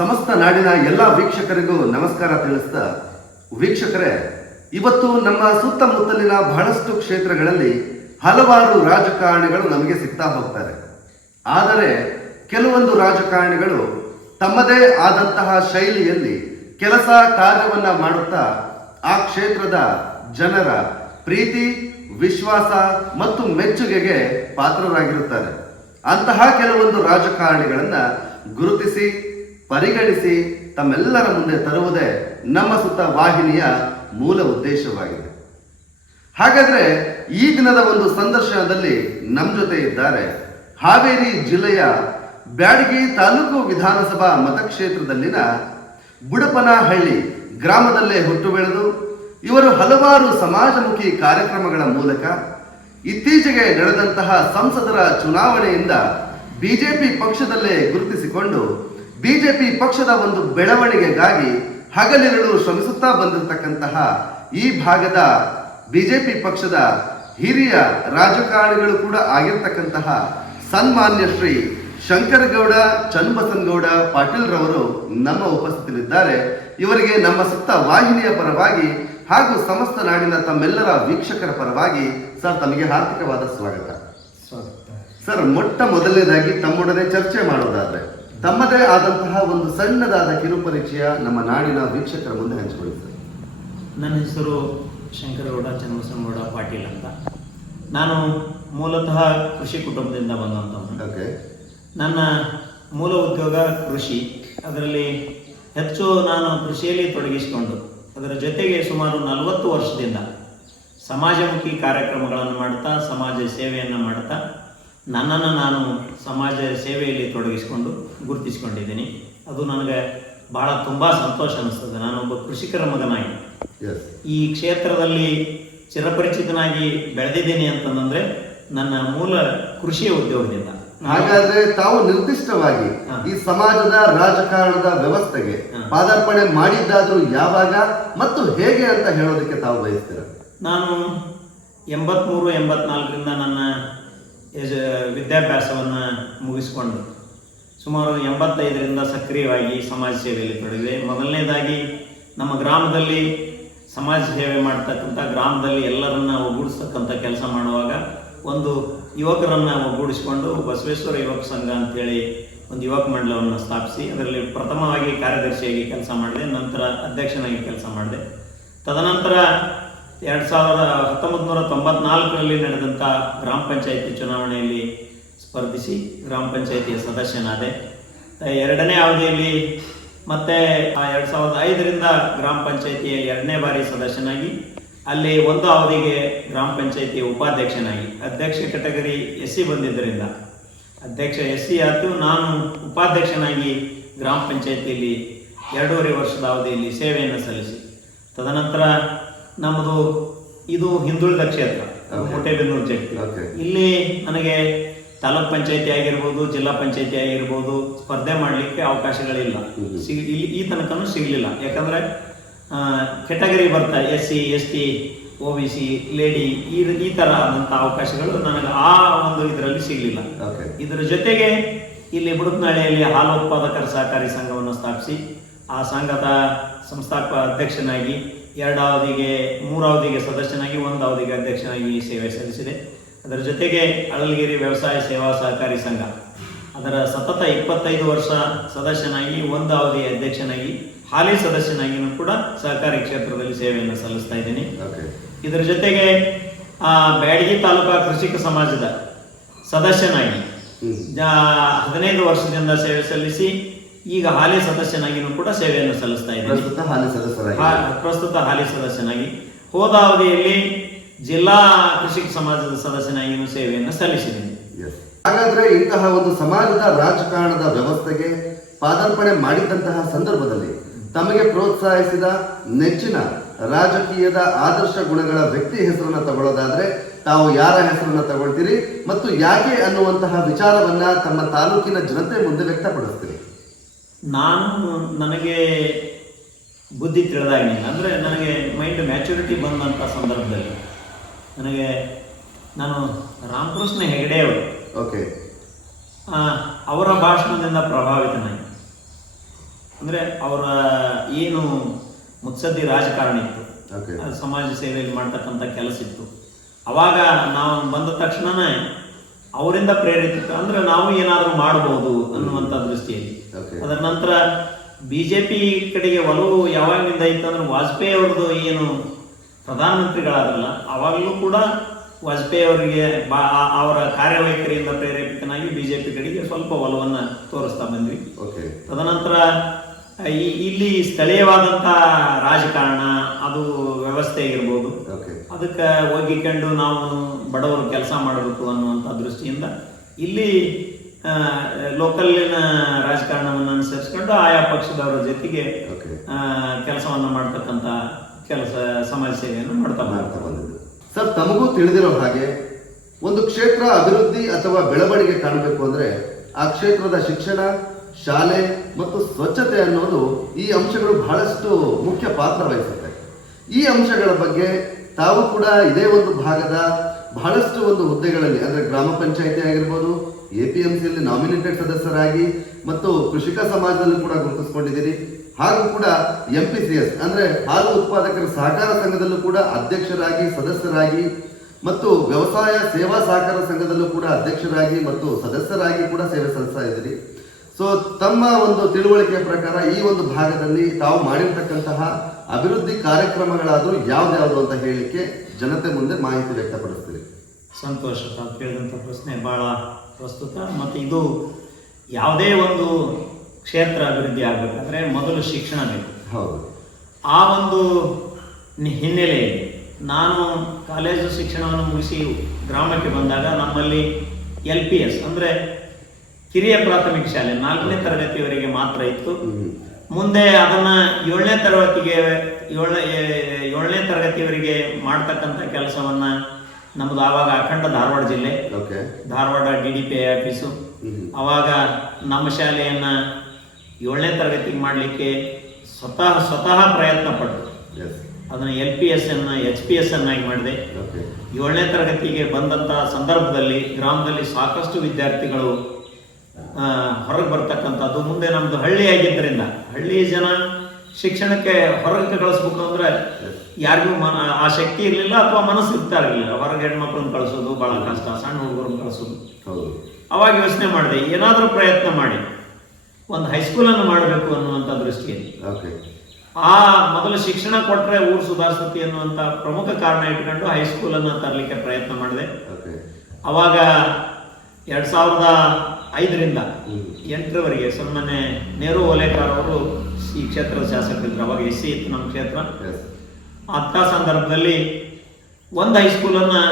ಸಮಸ್ತ ನಾಡಿನ ಎಲ್ಲ ವೀಕ್ಷಕರಿಗೂ ನಮಸ್ಕಾರ ತಿಳಿಸ್ತಾ, ವೀಕ್ಷಕರೇ, ಇವತ್ತು ನಮ್ಮ ಸುತ್ತಮುತ್ತಲಿನ ಬಹಳಷ್ಟು ಕ್ಷೇತ್ರಗಳಲ್ಲಿ ಹಲವಾರು ರಾಜಕಾರಣಿಗಳು ನಮಗೆ ಸಿಗ್ತಾ ಹೋಗ್ತಾರೆ. ಆದರೆ ಕೆಲವೊಂದು ರಾಜಕಾರಣಿಗಳು ತಮ್ಮದೇ ಆದಂತಹ ಶೈಲಿಯಲ್ಲಿ ಕೆಲಸ ಕಾರ್ಯವನ್ನ ಮಾಡುತ್ತಾ ಆ ಕ್ಷೇತ್ರದ ಜನರ ಪ್ರೀತಿ, ವಿಶ್ವಾಸ ಮತ್ತು ಮೆಚ್ಚುಗೆಗೆ ಪಾತ್ರರಾಗಿರುತ್ತಾರೆ. ಅಂತಹ ಕೆಲವೊಂದು ರಾಜಕಾರಣಿಗಳನ್ನ ಗುರುತಿಸಿ ಪರಿಗಣಿಸಿ ತಮ್ಮೆಲ್ಲರ ಮುಂದೆ ತರುವುದೇ ನಮ್ಮ ಸುತ್ತ ವಾಹಿನಿಯ ಮೂಲ ಉದ್ದೇಶವಾಗಿದೆ. ಹಾಗಾದ್ರೆ ಈ ದಿನದ ಒಂದು ಸಂದರ್ಶನದಲ್ಲಿ ನಮ್ಮ ಜೊತೆ ಇದ್ದಾರೆ ಹಾವೇರಿ ಜಿಲ್ಲೆಯ ಬ್ಯಾಡಗಿ ತಾಲೂಕು ವಿಧಾನಸಭಾ ಮತಕ್ಷೇತ್ರದಲ್ಲಿನ ಬುಡಪನಹಳ್ಳಿ ಗ್ರಾಮದಲ್ಲೇ ಹುಟ್ಟು ಬೆಳೆದು ಇವರು ಹಲವಾರು ಸಮಾಜಮುಖಿ ಕಾರ್ಯಕ್ರಮಗಳ ಮೂಲಕ ಇತ್ತೀಚೆಗೆ ನಡೆದಂತಹ ಸಂಸದರ ಚುನಾವಣೆಯಿಂದ ಬಿಜೆಪಿ ಪಕ್ಷದಲ್ಲೇ ಗುರುತಿಸಿಕೊಂಡು ಬಿಜೆಪಿ ಪಕ್ಷದ ಒಂದು ಬೆಳವಣಿಗೆಗಾಗಿ ಹಗಲಿರುಳು ಶ್ರಮಿಸುತ್ತಾ ಬಂದಿರತಕ್ಕಂತಹ ಈ ಭಾಗದ ಬಿಜೆಪಿ ಪಕ್ಷದ ಹಿರಿಯ ರಾಜಕಾರಣಿಗಳು ಕೂಡ ಆಗಿರ್ತಕ್ಕಂತಹ ಸನ್ಮಾನ್ಯ ಶ್ರೀ ಶಂಕರಗೌಡ ಚನ್ನಬಸನಗೌಡ ಪಾಟೀಲ್ ರವರು ನಮ್ಮ ಉಪಸ್ಥಿತಿಯಲ್ಲಿದ್ದಾರೆ. ಇವರಿಗೆ ನಮ್ಮ ಸುತ್ತ ವಾಹಿನಿಯ ಪರವಾಗಿ ಹಾಗೂ ಸಮಸ್ತ ನಾಡಿನ ತಮ್ಮೆಲ್ಲರ ವೀಕ್ಷಕರ ಪರವಾಗಿ ಸರ್ ತಮಗೆ ಹಾರ್ದಿಕವಾದ ಸ್ವಾಗತ. ಸರ್, ಮೊಟ್ಟ ಮೊದಲನೇದಾಗಿ ತಮ್ಮೊಡನೆ ಚರ್ಚೆ ಮಾಡೋದಾದ್ರೆ ತಮ್ಮದೇ ಆದಂತಹ ಒಂದು ಸಣ್ಣದಾದ ಕಿರುಪರಿಚಯ ನಮ್ಮ ನಾಡಿನ ವೀಕ್ಷಕರ ಮುಂದೆ ಹಂಚಿಕೊಳ್ಳಿ ಸರ್. ನನ್ನ ಹೆಸರು ಶಂಕರಗೌಡ ಚನ್ನಬಸನಗೌಡ ಪಾಟೀಲ್ ಅಂತ. ನಾನು ಮೂಲತಃ ಕೃಷಿ ಕುಟುಂಬದಿಂದ ಬಂದಂಥವನು. ಓಕೆ. ನನ್ನ ಮೂಲ ಉದ್ಯೋಗ ಕೃಷಿ. ಅದರಲ್ಲಿ ಹೆಚ್ಚು ನಾನು ಕೃಷಿಯಲ್ಲಿ ತೊಡಗಿಸಿಕೊಂಡು ಅದರ ಜೊತೆಗೆ ಸುಮಾರು 40 ವರ್ಷದಿಂದ ಸಮಾಜಮುಖಿ ಕಾರ್ಯಕ್ರಮಗಳನ್ನು ಮಾಡ್ತಾ ಸಮಾಜ ಸೇವೆಯನ್ನು ಮಾಡ್ತಾ ನನ್ನನ್ನು ನಾನು ಸಮಾಜ ಸೇವೆಯಲ್ಲಿ ತೊಡಗಿಸಿಕೊಂಡು ಗುರುತಿಸಿಕೊಂಡಿದ್ದೀನಿ. ಅದು ನನಗೆ ಬಹಳ ತುಂಬ ಸಂತೋಷ ಅನಿಸ್ತದೆ. ನಾನೊಬ್ಬ ಕೃಷಿಕರ ಮಗನಾಗಿ ಈ ಕ್ಷೇತ್ರದಲ್ಲಿ ಚಿರಪರಿಚಿತನಾಗಿ ಬೆಳೆದಿದ್ದೀನಿ ಅಂತಂದ್ರೆ ನನ್ನ ಮೂಲ ಕೃಷಿಯ ಉದ್ಯೋಗದಿಂದ. ಹಾಗಾದ್ರೆ ತಾವು ನಿರ್ದಿಷ್ಟವಾಗಿ ಈ ಸಮಾಜದ ರಾಜಕಾರಣದ ವ್ಯವಸ್ಥೆಗೆ ಪಾದಾರ್ಪಣೆ ಮಾಡಿದ್ದಾದ್ರೂ ಯಾವಾಗ ಮತ್ತು ಹೇಗೆ ಅಂತ ಹೇಳೋದಕ್ಕೆ ತಾವು ಬಯಸ್ತೀರ? ನಾನು 83-84ರಿಂದ ನನ್ನ ವಿದ್ಯಾಭ್ಯಾಸವನ್ನು ಮುಗಿಸಿಕೊಂಡು ಸುಮಾರು 85ರಿಂದ ಸಕ್ರಿಯವಾಗಿ ಸಮಾಜ ಸೇವೆಯಲ್ಲಿ ತೊಡಗಿದೆ. ಮೊದಲನೇದಾಗಿ ನಮ್ಮ ಗ್ರಾಮದಲ್ಲಿ ಸಮಾಜ ಸೇವೆ ಮಾಡ್ತಕ್ಕಂಥ, ಗ್ರಾಮದಲ್ಲಿ ಎಲ್ಲರನ್ನ ಒಗ್ಗೂಡಿಸ್ತಕ್ಕಂಥ ಕೆಲಸ ಮಾಡುವಾಗ ಒಂದು ಯುವಕರನ್ನು ಒಗ್ಗೂಡಿಸಿಕೊಂಡು ಬಸವೇಶ್ವರ ಯುವಕ ಸಂಘ ಅಂತೇಳಿ ಒಂದು ಯುವಕ ಮಂಡಲವನ್ನು ಸ್ಥಾಪಿಸಿ ಅದರಲ್ಲಿ ಪ್ರಥಮವಾಗಿ ಕಾರ್ಯದರ್ಶಿಯಾಗಿ ಕೆಲಸ ಮಾಡಿದೆ. ನಂತರ ಅಧ್ಯಕ್ಷನಾಗಿ ಕೆಲಸ ಮಾಡಿದೆ. ತದನಂತರ 1994ರಲ್ಲಿ ನಡೆದಂಥ ಗ್ರಾಮ ಪಂಚಾಯಿತಿ ಚುನಾವಣೆಯಲ್ಲಿ ಸ್ಪರ್ಧಿಸಿ ಗ್ರಾಮ ಪಂಚಾಯಿತಿಯ ಸದಸ್ಯನಾದೆ. ಎರಡನೇ ಅವಧಿಯಲ್ಲಿ ಮತ್ತೆ 2005ರಿಂದ ಗ್ರಾಮ ಪಂಚಾಯಿತಿಯ 2ನೇ ಬಾರಿ ಸದಸ್ಯನಾಗಿ ಅಲ್ಲಿ ಒಂದು ಅವಧಿಗೆ ಗ್ರಾಮ ಪಂಚಾಯಿತಿಯ ಉಪಾಧ್ಯಕ್ಷನಾಗಿ, ಅಧ್ಯಕ್ಷ ಕೆಟಗರಿ SC ಬಂದಿದ್ದರಿಂದ ಅಧ್ಯಕ್ಷ SC ಆಯಿತು. ನಾನು ಉಪಾಧ್ಯಕ್ಷನಾಗಿ ಗ್ರಾಮ ಪಂಚಾಯಿತಿಯಲ್ಲಿ 2.5 ವರ್ಷದ ಅವಧಿಯಲ್ಲಿ ಸೇವೆಯನ್ನು ಸಲ್ಲಿಸಿ ತದನಂತರ ನಮ್ಮದು ಇದು ಹಿಂದುಳಿದ ಕ್ಷೇತ್ರ ಮೊಟ್ಟೆಬೆನ್ನೂರು ಜಟ್ಟಿ. ಇಲ್ಲಿ ನನಗೆ ತಾಲೂಕ್ ಪಂಚಾಯಿತಿ ಆಗಿರ್ಬೋದು, ಜಿಲ್ಲಾ ಪಂಚಾಯಿತಿ ಆಗಿರ್ಬೋದು ಸ್ಪರ್ಧೆ ಮಾಡಲಿಕ್ಕೆ ಅವಕಾಶಗಳಿಲ್ಲ. ಈ ತನಕನೂ ಸಿಗಲಿಲ್ಲ. ಯಾಕಂದರೆ ಕೆಟಗರಿ ಬರ್ತಾ SC ST OBC ಲೇಡಿ ಈ ಥರ ಆದಂಥ ಅವಕಾಶಗಳು ನನಗೆ ಆ ಒಂದು ಇದರಲ್ಲಿ ಸಿಗಲಿಲ್ಲ. ಇದರ ಜೊತೆಗೆ ಇಲ್ಲಿ ಬುಡಪನಹಳ್ಳಿಯಲ್ಲಿ ಹಾಲು ಉತ್ಪಾದಕರ ಸಹಕಾರಿ ಸಂಘವನ್ನು ಸ್ಥಾಪಿಸಿ ಆ ಸಂಘದ ಸಂಸ್ಥಾಪಕ ಅಧ್ಯಕ್ಷನಾಗಿ 2 ಅವಧಿಗೆ 3 ಅವಧಿಗೆ ಸದಸ್ಯನಾಗಿ 1 ಅವಧಿಗೆ ಅಧ್ಯಕ್ಷನಾಗಿ ಸೇವೆ ಸಲ್ಲಿಸಿದೆ. ಅದರ ಜೊತೆಗೆ ಅಳಲ್ಗಿರಿ ವ್ಯವಸಾಯ ಸೇವಾ ಸಹಕಾರಿ ಸಂಘ ಅದರ ಸತತ 25 ವರ್ಷ ಸದಸ್ಯನಾಗಿ 1 ಅವಧಿ ಅಧ್ಯಕ್ಷನಾಗಿ ಹಾಲಿ ಸದಸ್ಯನಾಗಿಯೂ ಕೂಡ ಸಹಕಾರಿ ಕ್ಷೇತ್ರದಲ್ಲಿ ಸೇವೆಯನ್ನು ಸಲ್ಲಿಸ್ತಾ ಇದ್ದೀನಿ. ಇದರ ಜೊತೆಗೆ ಬ್ಯಾಡಗಿ ತಾಲೂಕಾ ಕೃಷಿಕ ಸಮಾಜದ ಸದಸ್ಯನಾಗಿ 15 ವರ್ಷದಿಂದ ಸೇವೆ ಸಲ್ಲಿಸಿ ಈಗ ಹಾಲಿ ಸದಸ್ಯನಾಗಿಯೂ ಕೂಡ ಸೇವೆಯನ್ನು ಸಲ್ಲಿಸ್ತಾ ಇದ್ದೀನಿ. ಪ್ರಸ್ತುತ ಹಾಲಿ ಸದಸ್ಯನಾಗಿ ಹೋದ ಅವಧಿಯಲ್ಲಿ ಜಿಲ್ಲಾ ಕೃಷಿಕ ಸಮಾಜದ ಸದಸ್ಯನಾಗಿಯೂ ಸೇವೆಯನ್ನು ಸಲ್ಲಿಸಿದ್ದೀನಿ. ಹಾಗಾದ್ರೆ ಇಂತಹ ಒಂದು ಸಮಾಜದ ರಾಜಕಾರಣದ ವ್ಯವಸ್ಥೆಗೆ ಪಾದಾರ್ಪಣೆ ಮಾಡಿದಂತಹ ಸಂದರ್ಭದಲ್ಲಿ ತಮಗೆ ಪ್ರೋತ್ಸಾಹಿಸಿದ ನೆಚ್ಚಿನ ರಾಜಕೀಯದ ಆದರ್ಶ ಗುಣಗಳ ವ್ಯಕ್ತಿ ಹೆಸರನ್ನ ತಗೊಳ್ಳೋದಾದ್ರೆ ತಾವು ಯಾರ ಹೆಸರನ್ನ ತಗೊಳ್ತೀರಿ ಮತ್ತು ಯಾಕೆ ಅನ್ನುವಂತಹ ವಿಚಾರವನ್ನ ತಮ್ಮ ತಾಲೂಕಿನ ಜನತೆ ಮುಂದೆ ವ್ಯಕ್ತಪಡಿಸ್ತೀರಿ? ನನಗೆ ಬುದ್ಧಿ ತಿಳಿದಾಗಿಲ್ಲ, ಅಂದರೆ ನನಗೆ ಮೈಂಡ್ ಮ್ಯಾಚುರಿಟಿ ಬಂದಂಥ ಸಂದರ್ಭದಲ್ಲಿ ನಾನು ರಾಮಕೃಷ್ಣ ಹೆಗಡೆ ಅವರು ಅವರ ಭಾಷಣದಿಂದ ಪ್ರಭಾವಿತನಾಗಿ ಅಂದರೆ ಅವರ ಏನು ಮುತ್ಸದ್ದಿ ರಾಜಕಾರಣ ಇತ್ತು, ಓಕೆ ಸಮಾಜ ಸೇವೆಯಲ್ಲಿ ಮಾಡ್ತಕ್ಕಂಥ ಕೆಲಸ ಇತ್ತು. ಅವಾಗ ನಾವು ಬಂದ ತಕ್ಷಣನೇ ಅವರಿಂದ ಪ್ರೇರಿತ ಅಂದರೆ ನಾವು ಏನಾದರೂ ಮಾಡ್ಬೋದು ಅನ್ನುವಂಥ ದೃಷ್ಟಿಯಲ್ಲಿ. ಓಕೆ ಅದರ ನಂತರ BJP ಕಡೆಗೆ ಒಲವು ಯಾವಾಗಿನಿಂದ ಇತ್ತು ಅಂದ್ರೆ ವಾಜಪೇಯಿ ಅವ್ರದ್ದು ಏನು ಪ್ರಧಾನಮಂತ್ರಿಗಳಾದ್ರಲ್ಲ ಅವಾಗಲೂ ಕೂಡ ವಾಜಪೇಯಿ ಅವರಿಗೆ ಅವರ ಕಾರ್ಯವೈಖರಿಯಿಂದ ಪ್ರೇರೇಪಿತನಾಗಿ BJP ಕಡೆಗೆ ಸ್ವಲ್ಪ ಒಲವನ್ನು ತೋರಿಸ್ತಾ ಬಂದ್ವಿ. ಓಕೆ ತದನಂತರ ಇಲ್ಲಿ ಸ್ಥಳೀಯವಾದಂಥ ರಾಜಕಾರಣ ಅದು ವ್ಯವಸ್ಥೆ ಇರ್ಬೋದು, ಓಕೆ ಅದಕ್ಕೆ ಒಗ್ಗಿಕೊಂಡು ನಾವು ಬಡವರು ಕೆಲಸ ಮಾಡಬೇಕು ಅನ್ನುವಂಥ ದೃಷ್ಟಿಯಿಂದ ಇಲ್ಲಿ ಲೋಕಲ್ಲಿನ ರಾಜಕಾರಣವನ್ನು ಅನುಸರಿಸ್ಕೊಂಡು ಆಯಾ ಪಕ್ಷದವರ ಜೊತೆಗೆ ಓಕೆ ಕೆಲಸವನ್ನು ಮಾಡ್ತಕ್ಕಂಥ ಸಮಾಜ ಸೇವೆಯನ್ನು ಮಾಡ್ತಾ ಬಂದಿದ್ದು. ಸರ್, ತಮಗೂ ತಿಳಿದಿರೋ ಹಾಗೆ ಒಂದು ಕ್ಷೇತ್ರ ಅಭಿವೃದ್ಧಿ ಅಥವಾ ಬೆಳವಣಿಗೆ ಕಾಣಬೇಕು ಅಂದ್ರೆ ಆ ಕ್ಷೇತ್ರದ ಶಿಕ್ಷಣ, ಶಾಲೆ ಮತ್ತು ಸ್ವಚ್ಛತೆ ಅನ್ನೋದು ಈ ಅಂಶಗಳು ಬಹಳಷ್ಟು ಮುಖ್ಯ ಪಾತ್ರ ವಹಿಸುತ್ತೆ. ಈ ಅಂಶಗಳ ಬಗ್ಗೆ ತಾವು ಕೂಡ ಇದೇ ಒಂದು ಭಾಗದ ಬಹಳಷ್ಟು ಒಂದು ಹುದ್ದೆಗಳಲ್ಲಿ ಅಂದ್ರೆ ಗ್ರಾಮ ಪಂಚಾಯಿತಿ ಆಗಿರ್ಬೋದು, APMCಯಲ್ಲಿ ನಾಮಿನೇಟೆಡ್ ಸದಸ್ಯರಾಗಿ ಮತ್ತು ಕೃಷಿಕ ಸಮಾಜದಲ್ಲಿ ಕೂಡ ಗುರುತಿಸಿಕೊಂಡಿದ್ದೀರಿ. ಹಾಗೂ ಕೂಡ MPCS ಅಂದ್ರೆ ಹಾಲು ಉತ್ಪಾದಕರ ಸಹಕಾರ ಸಂಘದಲ್ಲೂ ಕೂಡ ಅಧ್ಯಕ್ಷರಾಗಿ, ಸದಸ್ಯರಾಗಿ ಮತ್ತು ವ್ಯವಸಾಯ ಸೇವಾ ಸಹಕಾರ ಸಂಘದಲ್ಲೂ ಕೂಡ ಅಧ್ಯಕ್ಷರಾಗಿ ಮತ್ತು ಸದಸ್ಯರಾಗಿ ಕೂಡ ಸೇವೆ ಸಲ್ಲಿಸ್ತಾ ಇದ್ದೀರಿ. ಸೊ ತಮ್ಮ ಒಂದು ತಿಳುವಳಿಕೆಯ ಪ್ರಕಾರ ಈ ಒಂದು ಭಾಗದಲ್ಲಿ ತಾವು ಮಾಡಿರ್ತಕ್ಕಂತಹ ಅಭಿವೃದ್ಧಿ ಕಾರ್ಯಕ್ರಮಗಳಾದರೂ ಯಾವ್ದ್ಯಾವುದು ಅಂತ ಹೇಳಲಿಕ್ಕೆ ಜನತೆ ಮುಂದೆ ಮಾಹಿತಿ ವ್ಯಕ್ತಪಡಿಸ್ತೀರಿ. ಸಂತೋಷ. ತಾವು ಕೇಳಿದಂಥ ಪ್ರಶ್ನೆ ಬಹಳ ಪ್ರಸ್ತುತ. ಮತ್ತು ಇದು ಯಾವುದೇ ಒಂದು ಕ್ಷೇತ್ರ ಅಭಿವೃದ್ಧಿ ಆಗಬೇಕಾದ್ರೆ ಮೊದಲು ಶಿಕ್ಷಣ ಬೇಕು. ಹೌದು. ಆ ಒಂದು ಹಿನ್ನೆಲೆಯಲ್ಲಿ ನಾನು ಕಾಲೇಜು ಶಿಕ್ಷಣವನ್ನು ಮುಗಿಸಿ ಗ್ರಾಮಕ್ಕೆ ಬಂದಾಗ ನಮ್ಮಲ್ಲಿ LPS ಅಂದರೆ ಕಿರಿಯ ಪ್ರಾಥಮಿಕ ಶಾಲೆ 4ನೇ ತರಗತಿಯವರೆಗೆ ಮಾತ್ರ ಇತ್ತು. ಮುಂದೆ ಅದನ್ನು 7ನೇ ತರಗತಿಯವರೆಗೆ ಮಾಡ್ತಕ್ಕಂಥ ಕೆಲಸವನ್ನು ನಮ್ಮದು ಆವಾಗ ಅಖಂಡ ಧಾರವಾಡ ಜಿಲ್ಲೆ, ಧಾರವಾಡ DDPI ಆಫೀಸು, ಅವಾಗ ನಮ್ಮ ಶಾಲೆಯನ್ನು 7ನೇ ತರಗತಿಗೆ ಮಾಡಲಿಕ್ಕೆ ಸ್ವತಃ ಪ್ರಯತ್ನ ಪಟ್ಟು ಅದನ್ನು LPS ಅನ್ನು HPS ಅನ್ನಾಗಿ ಮಾಡಿದೆ. 7ನೇ ತರಗತಿಗೆ ಬಂದಂಥ ಸಂದರ್ಭದಲ್ಲಿ ಗ್ರಾಮದಲ್ಲಿ ಸಾಕಷ್ಟು ವಿದ್ಯಾರ್ಥಿಗಳು ಹೊರಗೆ ಬರ್ತಕ್ಕಂಥದ್ದು. ಮುಂದೆ ನಮ್ಮದು ಹಳ್ಳಿ ಆಗಿದ್ದರಿಂದ ಹಳ್ಳಿ ಜನ ಶಿಕ್ಷಣಕ್ಕೆ ಹೊರಗೆ ಕಳಿಸ್ಬೇಕು ಅಂದ್ರೆ ಯಾರಿಗೂ ಆ ಶಕ್ತಿ ಇರಲಿಲ್ಲ ಅಥವಾ ಮನಸ್ಸು ಇರ್ತಾ ಇರಲಿಲ್ಲ. ಹೊರಗೆ ಹೆಣ್ಮಕ್ಳನ್ನ ಕಳಿಸೋದು ಭಾಳ ಕಷ್ಟ, ಸಣ್ಣ ಹುಡುಗರನ್ನ ಕಳಿಸೋದು. ಅವಾಗ ಯೋಚನೆ ಮಾಡಿದೆ, ಏನಾದರೂ ಪ್ರಯತ್ನ ಮಾಡಿ ಒಂದು ಹೈಸ್ಕೂಲನ್ನು ಮಾಡಬೇಕು ಅನ್ನುವಂಥ ದೃಷ್ಟಿಯಲ್ಲಿ ಆ ಮೊದಲು ಶಿಕ್ಷಣ ಕೊಟ್ಟರೆ ಊರು ಸುಧಾರಿಸುತ್ತೆ ಅನ್ನುವಂಥ ಪ್ರಮುಖ ಕಾರಣ ಇಟ್ಕೊಂಡು ಹೈಸ್ಕೂಲನ್ನು ತರಲಿಕ್ಕೆ ಪ್ರಯತ್ನ ಮಾಡಿದೆ. ಅವಾಗ 2005ರಿಂದ 8ರವರೆಗೆ ಸನ್ಮಾನ್ಯ ನೆಹರು ಓಲೇಕರ್ ಅವರು ಈ ಕ್ಷೇತ್ರದ ಶಾಸಕರಿದ್ದರು. ಅವಾಗ SC ಇತ್ತು ನಮ್ಮ ಕ್ಷೇತ್ರ. ಅಂಥ ಸಂದರ್ಭದಲ್ಲಿ ಒಂದು ಹೈಸ್ಕೂಲನ್ನು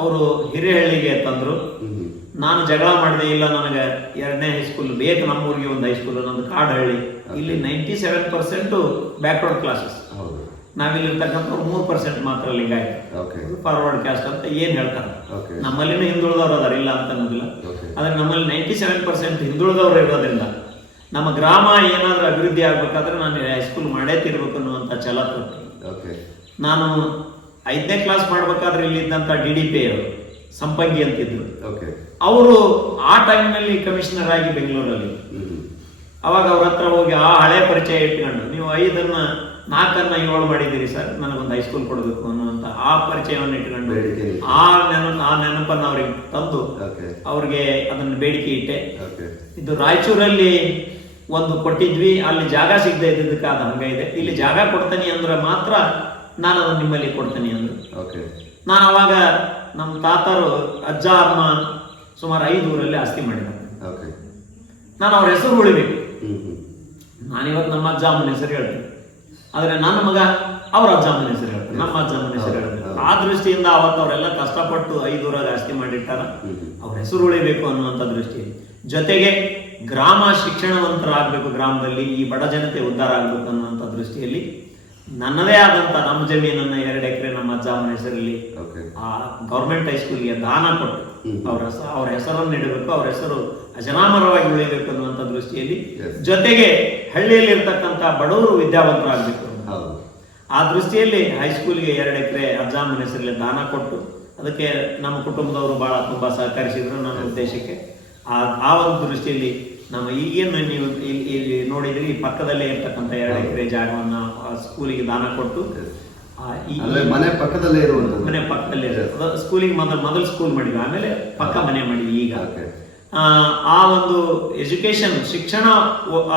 ಅವರು ಹಿರೇಹಳ್ಳಿಗೆ ತಂದರು. ನಾನು ಜಗಳ ಮಾಡಿದೆ, ಇಲ್ಲ ನನಗೆ 2ನೇ ಹೈಸ್ಕೂಲ್ ಬೇಕು, ನಮ್ಮೂರಿಗೆ ಒಂದು ಹೈಸ್ಕೂಲ್, ನಮ್ಮದು ಕಾಡಹಳ್ಳಿ. ಇಲ್ಲಿ 97% ಬ್ಯಾಕ್ವರ್ಡ್ ಕ್ಲಾಸಸ್, ನಾವಿಲ್ಲಿರ್ತಕ್ಕಂಥವ್ರು 3% ಮಾತ್ರ ಲಿಂಗಾಯತ, ಫಾರ್ವರ್ಡ್ ಕ್ಯಾಸ್ಟ್ ಅಂತ ಏನು ಹೇಳ್ತಾರೆ. ನಮ್ಮಲ್ಲಿನೂ ಹಿಂದುಳಿದವ್ರು ಅದಾರ, ಇಲ್ಲ ಅಂತ ಅನ್ನೋದಿಲ್ಲ. ಆದರೆ ನಮ್ಮಲ್ಲಿ 97% ಹಿಂದುಳಿದವ್ರು ಇರೋದ್ರಿಂದ ನಮ್ಮ ಗ್ರಾಮ ಏನಾದರೂ ಅಭಿವೃದ್ಧಿ ಆಗ್ಬೇಕಾದ್ರೆ ನಾನು ಹೈಸ್ಕೂಲ್ ಮಾಡೇ ತಿರ್ಬೇಕು ಅನ್ನುವಂಥ ಛಲ ತೊಟ್ಟು ನಾನು 5ನೇ ಕ್ಲಾಸ್ ಮಾಡ್ಬೇಕಾದ್ರೆ ಇಲ್ಲಿದ್ದಂಥ DDPI ಅವರು ಸಂಪಂಗಿ ಅಂತಿದ್ರು. ಅವರು ಆ ಟೈಮ್ನಲ್ಲಿ ಕಮಿಷನರ್ ಆಗಿ ಬೆಂಗಳೂರಲ್ಲಿ. ಅವಾಗ ಅವ್ರ ಹತ್ರ ಹೋಗಿ ಆ ಹಳೆ ಪರಿಚಯ ಇಟ್ಕೊಂಡು, ನೀವು 5ಅನ್ನು 4ಅನ್ನು 7 ಮಾಡಿದ್ದೀರಿ ಸರ್, ನನಗೊಂದು ಹೈಸ್ಕೂಲ್ ಕೊಡಬೇಕು ಅನ್ನುವಂಥ ಆ ಪರಿಚಯವನ್ನು ಇಟ್ಕೊಂಡು ಆ ನೆನಪನ್ನು ಅವ್ರಿಗೆ ತಂದು ಅವ್ರಿಗೆ ಅದನ್ನು ಬೇಡಿಕೆ ಇಟ್ಟೆ. ಇದು ರಾಯಚೂರಲ್ಲಿ ಒಂದು ಕೊಟ್ಟಿದ್ವಿ, ಅಲ್ಲಿ ಜಾಗ ಸಿಗದೆ ಇದ್ದದಕ್ಕೆ ಅದು ಹಂಗ ಇದೆ. ಇಲ್ಲಿ ಜಾಗ ಕೊಡ್ತೀನಿ ಅಂದ್ರೆ ಮಾತ್ರ ನಾನು ಅದನ್ನು ನಿಮ್ಮಲ್ಲಿ ಕೊಡ್ತೀನಿ ಅಂದ್ರು. ನಾನು ಅವಾಗ ನಮ್ಮ ತಾತರು ಅಜ್ಜ ಅಮ್ಮ ಸುಮಾರು 5 ಊರಲ್ಲಿ ಆಸ್ತಿ ಮಾಡಿದ್ದಾರೆ. ನಾನು ಅವ್ರ ಹೆಸರು ಉಳಿಬೇಕು. ನಾನಿವತ್ತು ನಮ್ಮ ಅಜ್ಜ ಅಮ್ಮನ ಹೆಸರು ಹೇಳ್ತೀನಿ, ಆದರೆ ನನ್ನ ಮಗ ಅವ್ರ ಅಜ್ಜ ಅಮ್ಮನ ಹೆಸರು ಹೇಳ್ತಾರೆ, ನಮ್ಮ ಅಜ್ಜ ಅಮ್ಮನ ಹೆಸರು ಹೇಳ್ತಾರೆ. ಆ ದೃಷ್ಟಿಯಿಂದ ಅವತ್ತು ಅವರೆಲ್ಲ ಕಷ್ಟಪಟ್ಟು 5 ಊರಾಗ ಆಸ್ತಿ ಮಾಡಿರ್ತಾರ, ಅವ್ರ ಹೆಸರು ಉಳಿಬೇಕು ಅನ್ನುವಂಥ ದೃಷ್ಟಿಯಲ್ಲಿ. ಜೊತೆಗೆ ಗ್ರಾಮ ಶಿಕ್ಷಣವಂತರಾಗಬೇಕು, ಗ್ರಾಮದಲ್ಲಿ ಈ ಬಡ ಜನತೆ ಉದ್ಧಾರ ಆಗಬೇಕು ಅನ್ನುವಂಥ ದೃಷ್ಟಿಯಲ್ಲಿ ನನ್ನದೇ ಆದಂಥ ನಮ್ಮ ಜಮೀನನ್ನು 2 ಎಕರೆ ನಮ್ಮ ಅಜ್ಜ ಅಮ್ಮನ ಹೆಸರಲ್ಲಿ ಆ ಗೌರ್ಮೆಂಟ್ ಹೈಸ್ಕೂಲ್ಗೆ ದಾನ ಕೊಟ್ಟು ಅವ್ರ ಹೆಸರನ್ನು ಇಡಬೇಕು, ಅವ್ರ ಹೆಸರು ಅಜನಾಮರವಾಗಿ ಉಳಿಬೇಕು ಅನ್ನುವಂಥ ದೃಷ್ಟಿಯಲ್ಲಿ, ಜೊತೆಗೆ ಹಳ್ಳಿಯಲ್ಲಿ ಇರ್ತಕ್ಕಂಥ ಬಡವರು ವಿದ್ಯಾವಂತರಾಗಬೇಕು ಆ ದೃಷ್ಟಿಯಲ್ಲಿ ಹೈಸ್ಕೂಲ್ಗೆ 2 ಎಕರೆ ಅಜ್ಜ ಅಮ್ಮನ ಹೆಸರಲ್ಲಿ ದಾನ ಕೊಟ್ಟು, ಅದಕ್ಕೆ ನಮ್ಮ ಕುಟುಂಬದವರು ಬಹಳ ತುಂಬ ಸಹಕರಿಸಿದ್ರು ನನ್ನ ಉದ್ದೇಶಕ್ಕೆ. ಆ ಒಂದು ದೃಷ್ಟಿಯಲ್ಲಿ ನಮ್ಮ ಈಗೇನು ನೀವು ಇಲ್ಲಿ ನೋಡಿದ್ರಿ ಈ ಪಕ್ಕದಲ್ಲೇ ಇರ್ತಕ್ಕಂಥ 2 ಎಕರೆ ಜಾಗವನ್ನ ಸ್ಕೂಲಿಗೆ ದಾನ ಕೊಟ್ಟು ಮನೆ ಪಕ್ಕದಲ್ಲೇ ಇರುವಂತದ್ದು. ಮನೆ ಪಕ್ಕದಲ್ಲೇ ಇರೋದು. ಸ್ಕೂಲಿಗೆ ಮೊದಲು ಸ್ಕೂಲ್ ಮಾಡಿದ್ವಿ, ಆಮೇಲೆ ಪಕ್ಕ ಮನೆ ಮಾಡಿದ್ವಿ. ಈಗ ಆ ಒಂದು ಎಜುಕೇಶನ್, ಶಿಕ್ಷಣ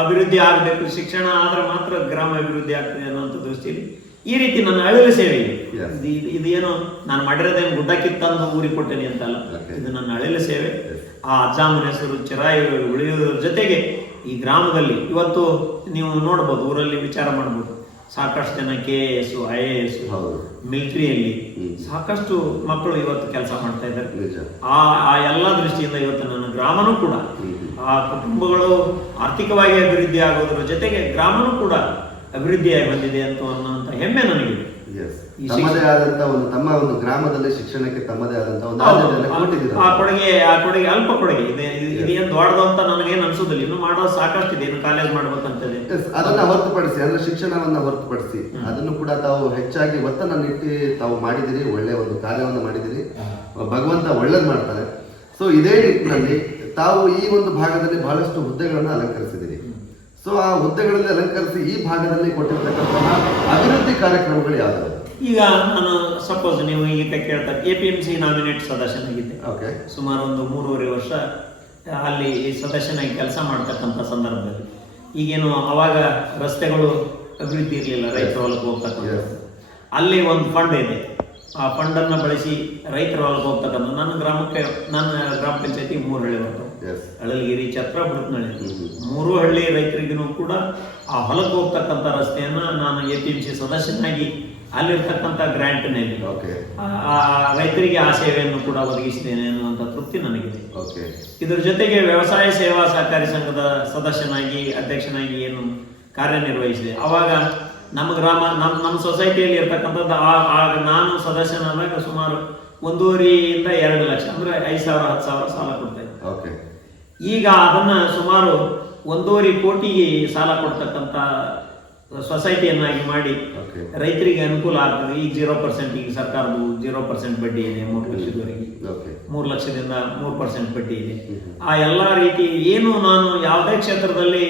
ಅಭಿವೃದ್ಧಿ ಆಗಬೇಕು, ಶಿಕ್ಷಣ ಆದ್ರೆ ಮಾತ್ರ ಗ್ರಾಮ ಅಭಿವೃದ್ಧಿ ಆಗ್ತದೆ ಅನ್ನುವಂಥ ದೃಷ್ಟಿಯಲ್ಲಿ ಈ ರೀತಿ ನನ್ನ ಅಳಿಲು ಸೇವೆ ಇದೆ. ಇದೇನು ನಾನು ಮಾಡಿರೋದೇನು ಗುಡ್ಡ ಕಿತ್ತಂದು ಊರಿಗೆ ಕೊಟ್ಟೇನೆ ಅಂತಲ್ಲ, ಇದು ನನ್ನ ಅಳಿಲು ಸೇವೆ. ಆ ಅಜ್ಜಾಮನ ಹೆಸರು ಚಿರಾಯಿ ಉಳಿಯೋದ್ರ ಜೊತೆಗೆ ಈ ಗ್ರಾಮದಲ್ಲಿ ಇವತ್ತು ನೀವು ನೋಡ್ಬೋದು, ಊರಲ್ಲಿ ವಿಚಾರ ಮಾಡ್ಬೋದು, ಸಾಕಷ್ಟು ಜನ KAS, IAS, ಮಿಲಿಟರಿಯಲ್ಲಿ ಸಾಕಷ್ಟು ಮಕ್ಕಳು ಇವತ್ತು ಕೆಲಸ ಮಾಡ್ತಾ ಇದ್ದಾರೆ. ಆ ಎಲ್ಲ ದೃಷ್ಟಿಯಿಂದ ಇವತ್ತು ನನ್ನ ಗ್ರಾಮನೂ ಕೂಡ, ಆ ಕುಟುಂಬಗಳು ಆರ್ಥಿಕವಾಗಿ ಅಭಿವೃದ್ಧಿ ಆಗೋದ್ರ ಜೊತೆಗೆ ಗ್ರಾಮನೂ ಕೂಡ ಅಭಿವೃದ್ಧಿಯಾಗಿ ಬಂದಿದೆ ಅಂತ ಅನ್ನುವಂಥ ಹೆಮ್ಮೆ ನನಗಿದೆ. ತಮ್ಮದೇ ಆದಂತ ತಮ್ಮ ಒಂದು ಗ್ರಾಮದಲ್ಲಿ ಶಿಕ್ಷಣಕ್ಕೆ ತಮ್ಮದೇ ಆದಂತ ಒಂದು ಆ ಕೊಡುಗೆ ಅಲ್ಪ ಕೊಡುಗೆ ಇದೇನು ದೊಡ್ಡದು ಅಂತ ನನಗೇನು ಅನ್ಸೋದಿಲ್ಲ. ಇನ್ನು ಮಾಡೋದು ಸಾಕಷ್ಟು ಇದೆ, ಇನ್ನು ಕಾಲೇಜ್ ಮಾಡ್ಬೇಕಂತದೆ. ಅದನ್ನ ಹೊರತುಪಡಿಸಿ, ಅಂದ್ರೆ ಶಿಕ್ಷಣವನ್ನ ಹೊರತುಪಡಿಸಿ ಅದನ್ನು ಕೂಡ ತಾವು ಹೆಚ್ಚಾಗಿ ಒತ್ತನ್ನು ತಾವು ಮಾಡಿದಿರಿ, ಒಳ್ಳೆ ಒಂದು ಕಾರ್ಯವನ್ನು ಮಾಡಿದಿರಿ. ಭಗವಂತ ಒಳ್ಳೇದ್ ಮಾಡ್ತಾರೆ. ಸೊ ಇದೇ ನಿಟ್ಟಿನಲ್ಲಿ ತಾವು ಈ ಒಂದು ಭಾಗದಲ್ಲಿ ಬಹಳಷ್ಟು ಹುದ್ದೆಗಳನ್ನ ಅಲಂಕರಿಸಿದಿರಿ. ಸೊ ಆ ಹುದ್ದೆಗಳಲ್ಲಿ ಅಲಂಕರಿಸಿ ಈ ಭಾಗದಲ್ಲಿ ಕೊಟ್ಟಿರ್ತಕ್ಕಂತಹ ಅಭಿವೃದ್ಧಿ ಕಾರ್ಯಕ್ರಮಗಳು ಯಾವ್ದಾದ್ರು? ಈಗ ನಾನು ಸಪೋಸ್ ನೀವು ಈಗ ಕೇಳ್ತಾರೆ, APMC ನಾಮಿನೇಟ್ ಸದಸ್ಯನಾಗಿದ್ದೆ. ಸುಮಾರು ಒಂದು 3.5 ವರ್ಷ ಅಲ್ಲಿ ಸದಸ್ಯನಾಗಿ ಕೆಲಸ ಮಾಡ್ತಕ್ಕಂಥ ಸಂದರ್ಭದಲ್ಲಿ ಈಗೇನು ಅವಾಗ ರಸ್ತೆಗಳು ಅಭಿವೃದ್ಧಿ ಇರಲಿಲ್ಲ, ರೈತರ ಹೊಲಕ್ಕೆ ಹೋಗ್ತಕ್ಕಂಥ. ಅಲ್ಲಿ ಒಂದು ಫಂಡ್ ಇದೆ, ಆ ಫಂಡನ್ನು ಬಳಸಿ ರೈತರ ಹೊಲಕ್ಕೆ ಹೋಗ್ತಕ್ಕಂಥ ನನ್ನ ಗ್ರಾಮ ಪಂಚಾಯತಿ 3 ಹಳ್ಳಿ ಬರ್ತವೆ. ಅಳಲ್ಗಿರಿ, ಛತ್ರ, ಬುಡಕ್ನಳ್ಳಿ, 3 ಹಳ್ಳಿ ರೈತರಿಗೂ ಕೂಡ ಆ ಹೊಲಕ್ಕೆ ಹೋಗ್ತಕ್ಕಂಥ ರಸ್ತೆಯನ್ನ ನಾನು APMC ಸದಸ್ಯನಾಗಿ ಅಲ್ಲಿರ್ತಕ್ಕಂಥ ಗ್ರಾಂಟ್ನಲ್ಲಿ ರೈತರಿಗೆ ಆ ಸೇವೆಯನ್ನು ಕೂಡ ಒದಗಿಸಿದ್ದೇನೆ ಅನ್ನುವಂಥ ತೃಪ್ತಿ ನನಗಿದೆ. ಇದರ ಜೊತೆಗೆ ವ್ಯವಸಾಯ ಸೇವಾ ಸಹಕಾರಿ ಸಂಘದ ಸದಸ್ಯನಾಗಿ, ಅಧ್ಯಕ್ಷನಾಗಿ ಏನು ಕಾರ್ಯನಿರ್ವಹಿಸಿದೆ, ಅವಾಗ ನಮ್ಮ ಗ್ರಾಮ ನಮ್ಮ ಸೊಸೈಟಿಯಲ್ಲಿ ಇರ್ತಕ್ಕಂಥದ್ದು ಆಗ ನಾನು ಸದಸ್ಯನಾದಾಗ ಸುಮಾರು 1.5 ಇಂದ 2 ಲಕ್ಷ, ಅಂದ್ರೆ 5,000 10,000 ಸಾಲ ಕೊಡ್ತಾ ಇದ್ದೆ. ಈಗ ಅದನ್ನ ಸುಮಾರು 1.5 ಕೋಟಿಗೆ ಸಾಲ ಕೊಡ್ತಕ್ಕಂಥ ಸೊಸೈಟಿಯನ್ನಾಗಿ ಮಾಡಿ ರೈತರಿಗೆ ಅನುಕೂಲ ಆಗ್ತದೆ. ಈಗ 0%, ಈಗ ಸರ್ಕಾರದ್ದು 0% ಬಡ್ಡಿ ಇದೆ 3 ಲಕ್ಷದವರೆಗೆ, 3 ಲಕ್ಷದಿಂದ 3% ಬಡ್ಡಿ ಇದೆ. ಆ ಎಲ್ಲ ರೀತಿ ಏನು ನಾನು ಯಾವುದೇ ಕ್ಷೇತ್ರದಲ್ಲಿ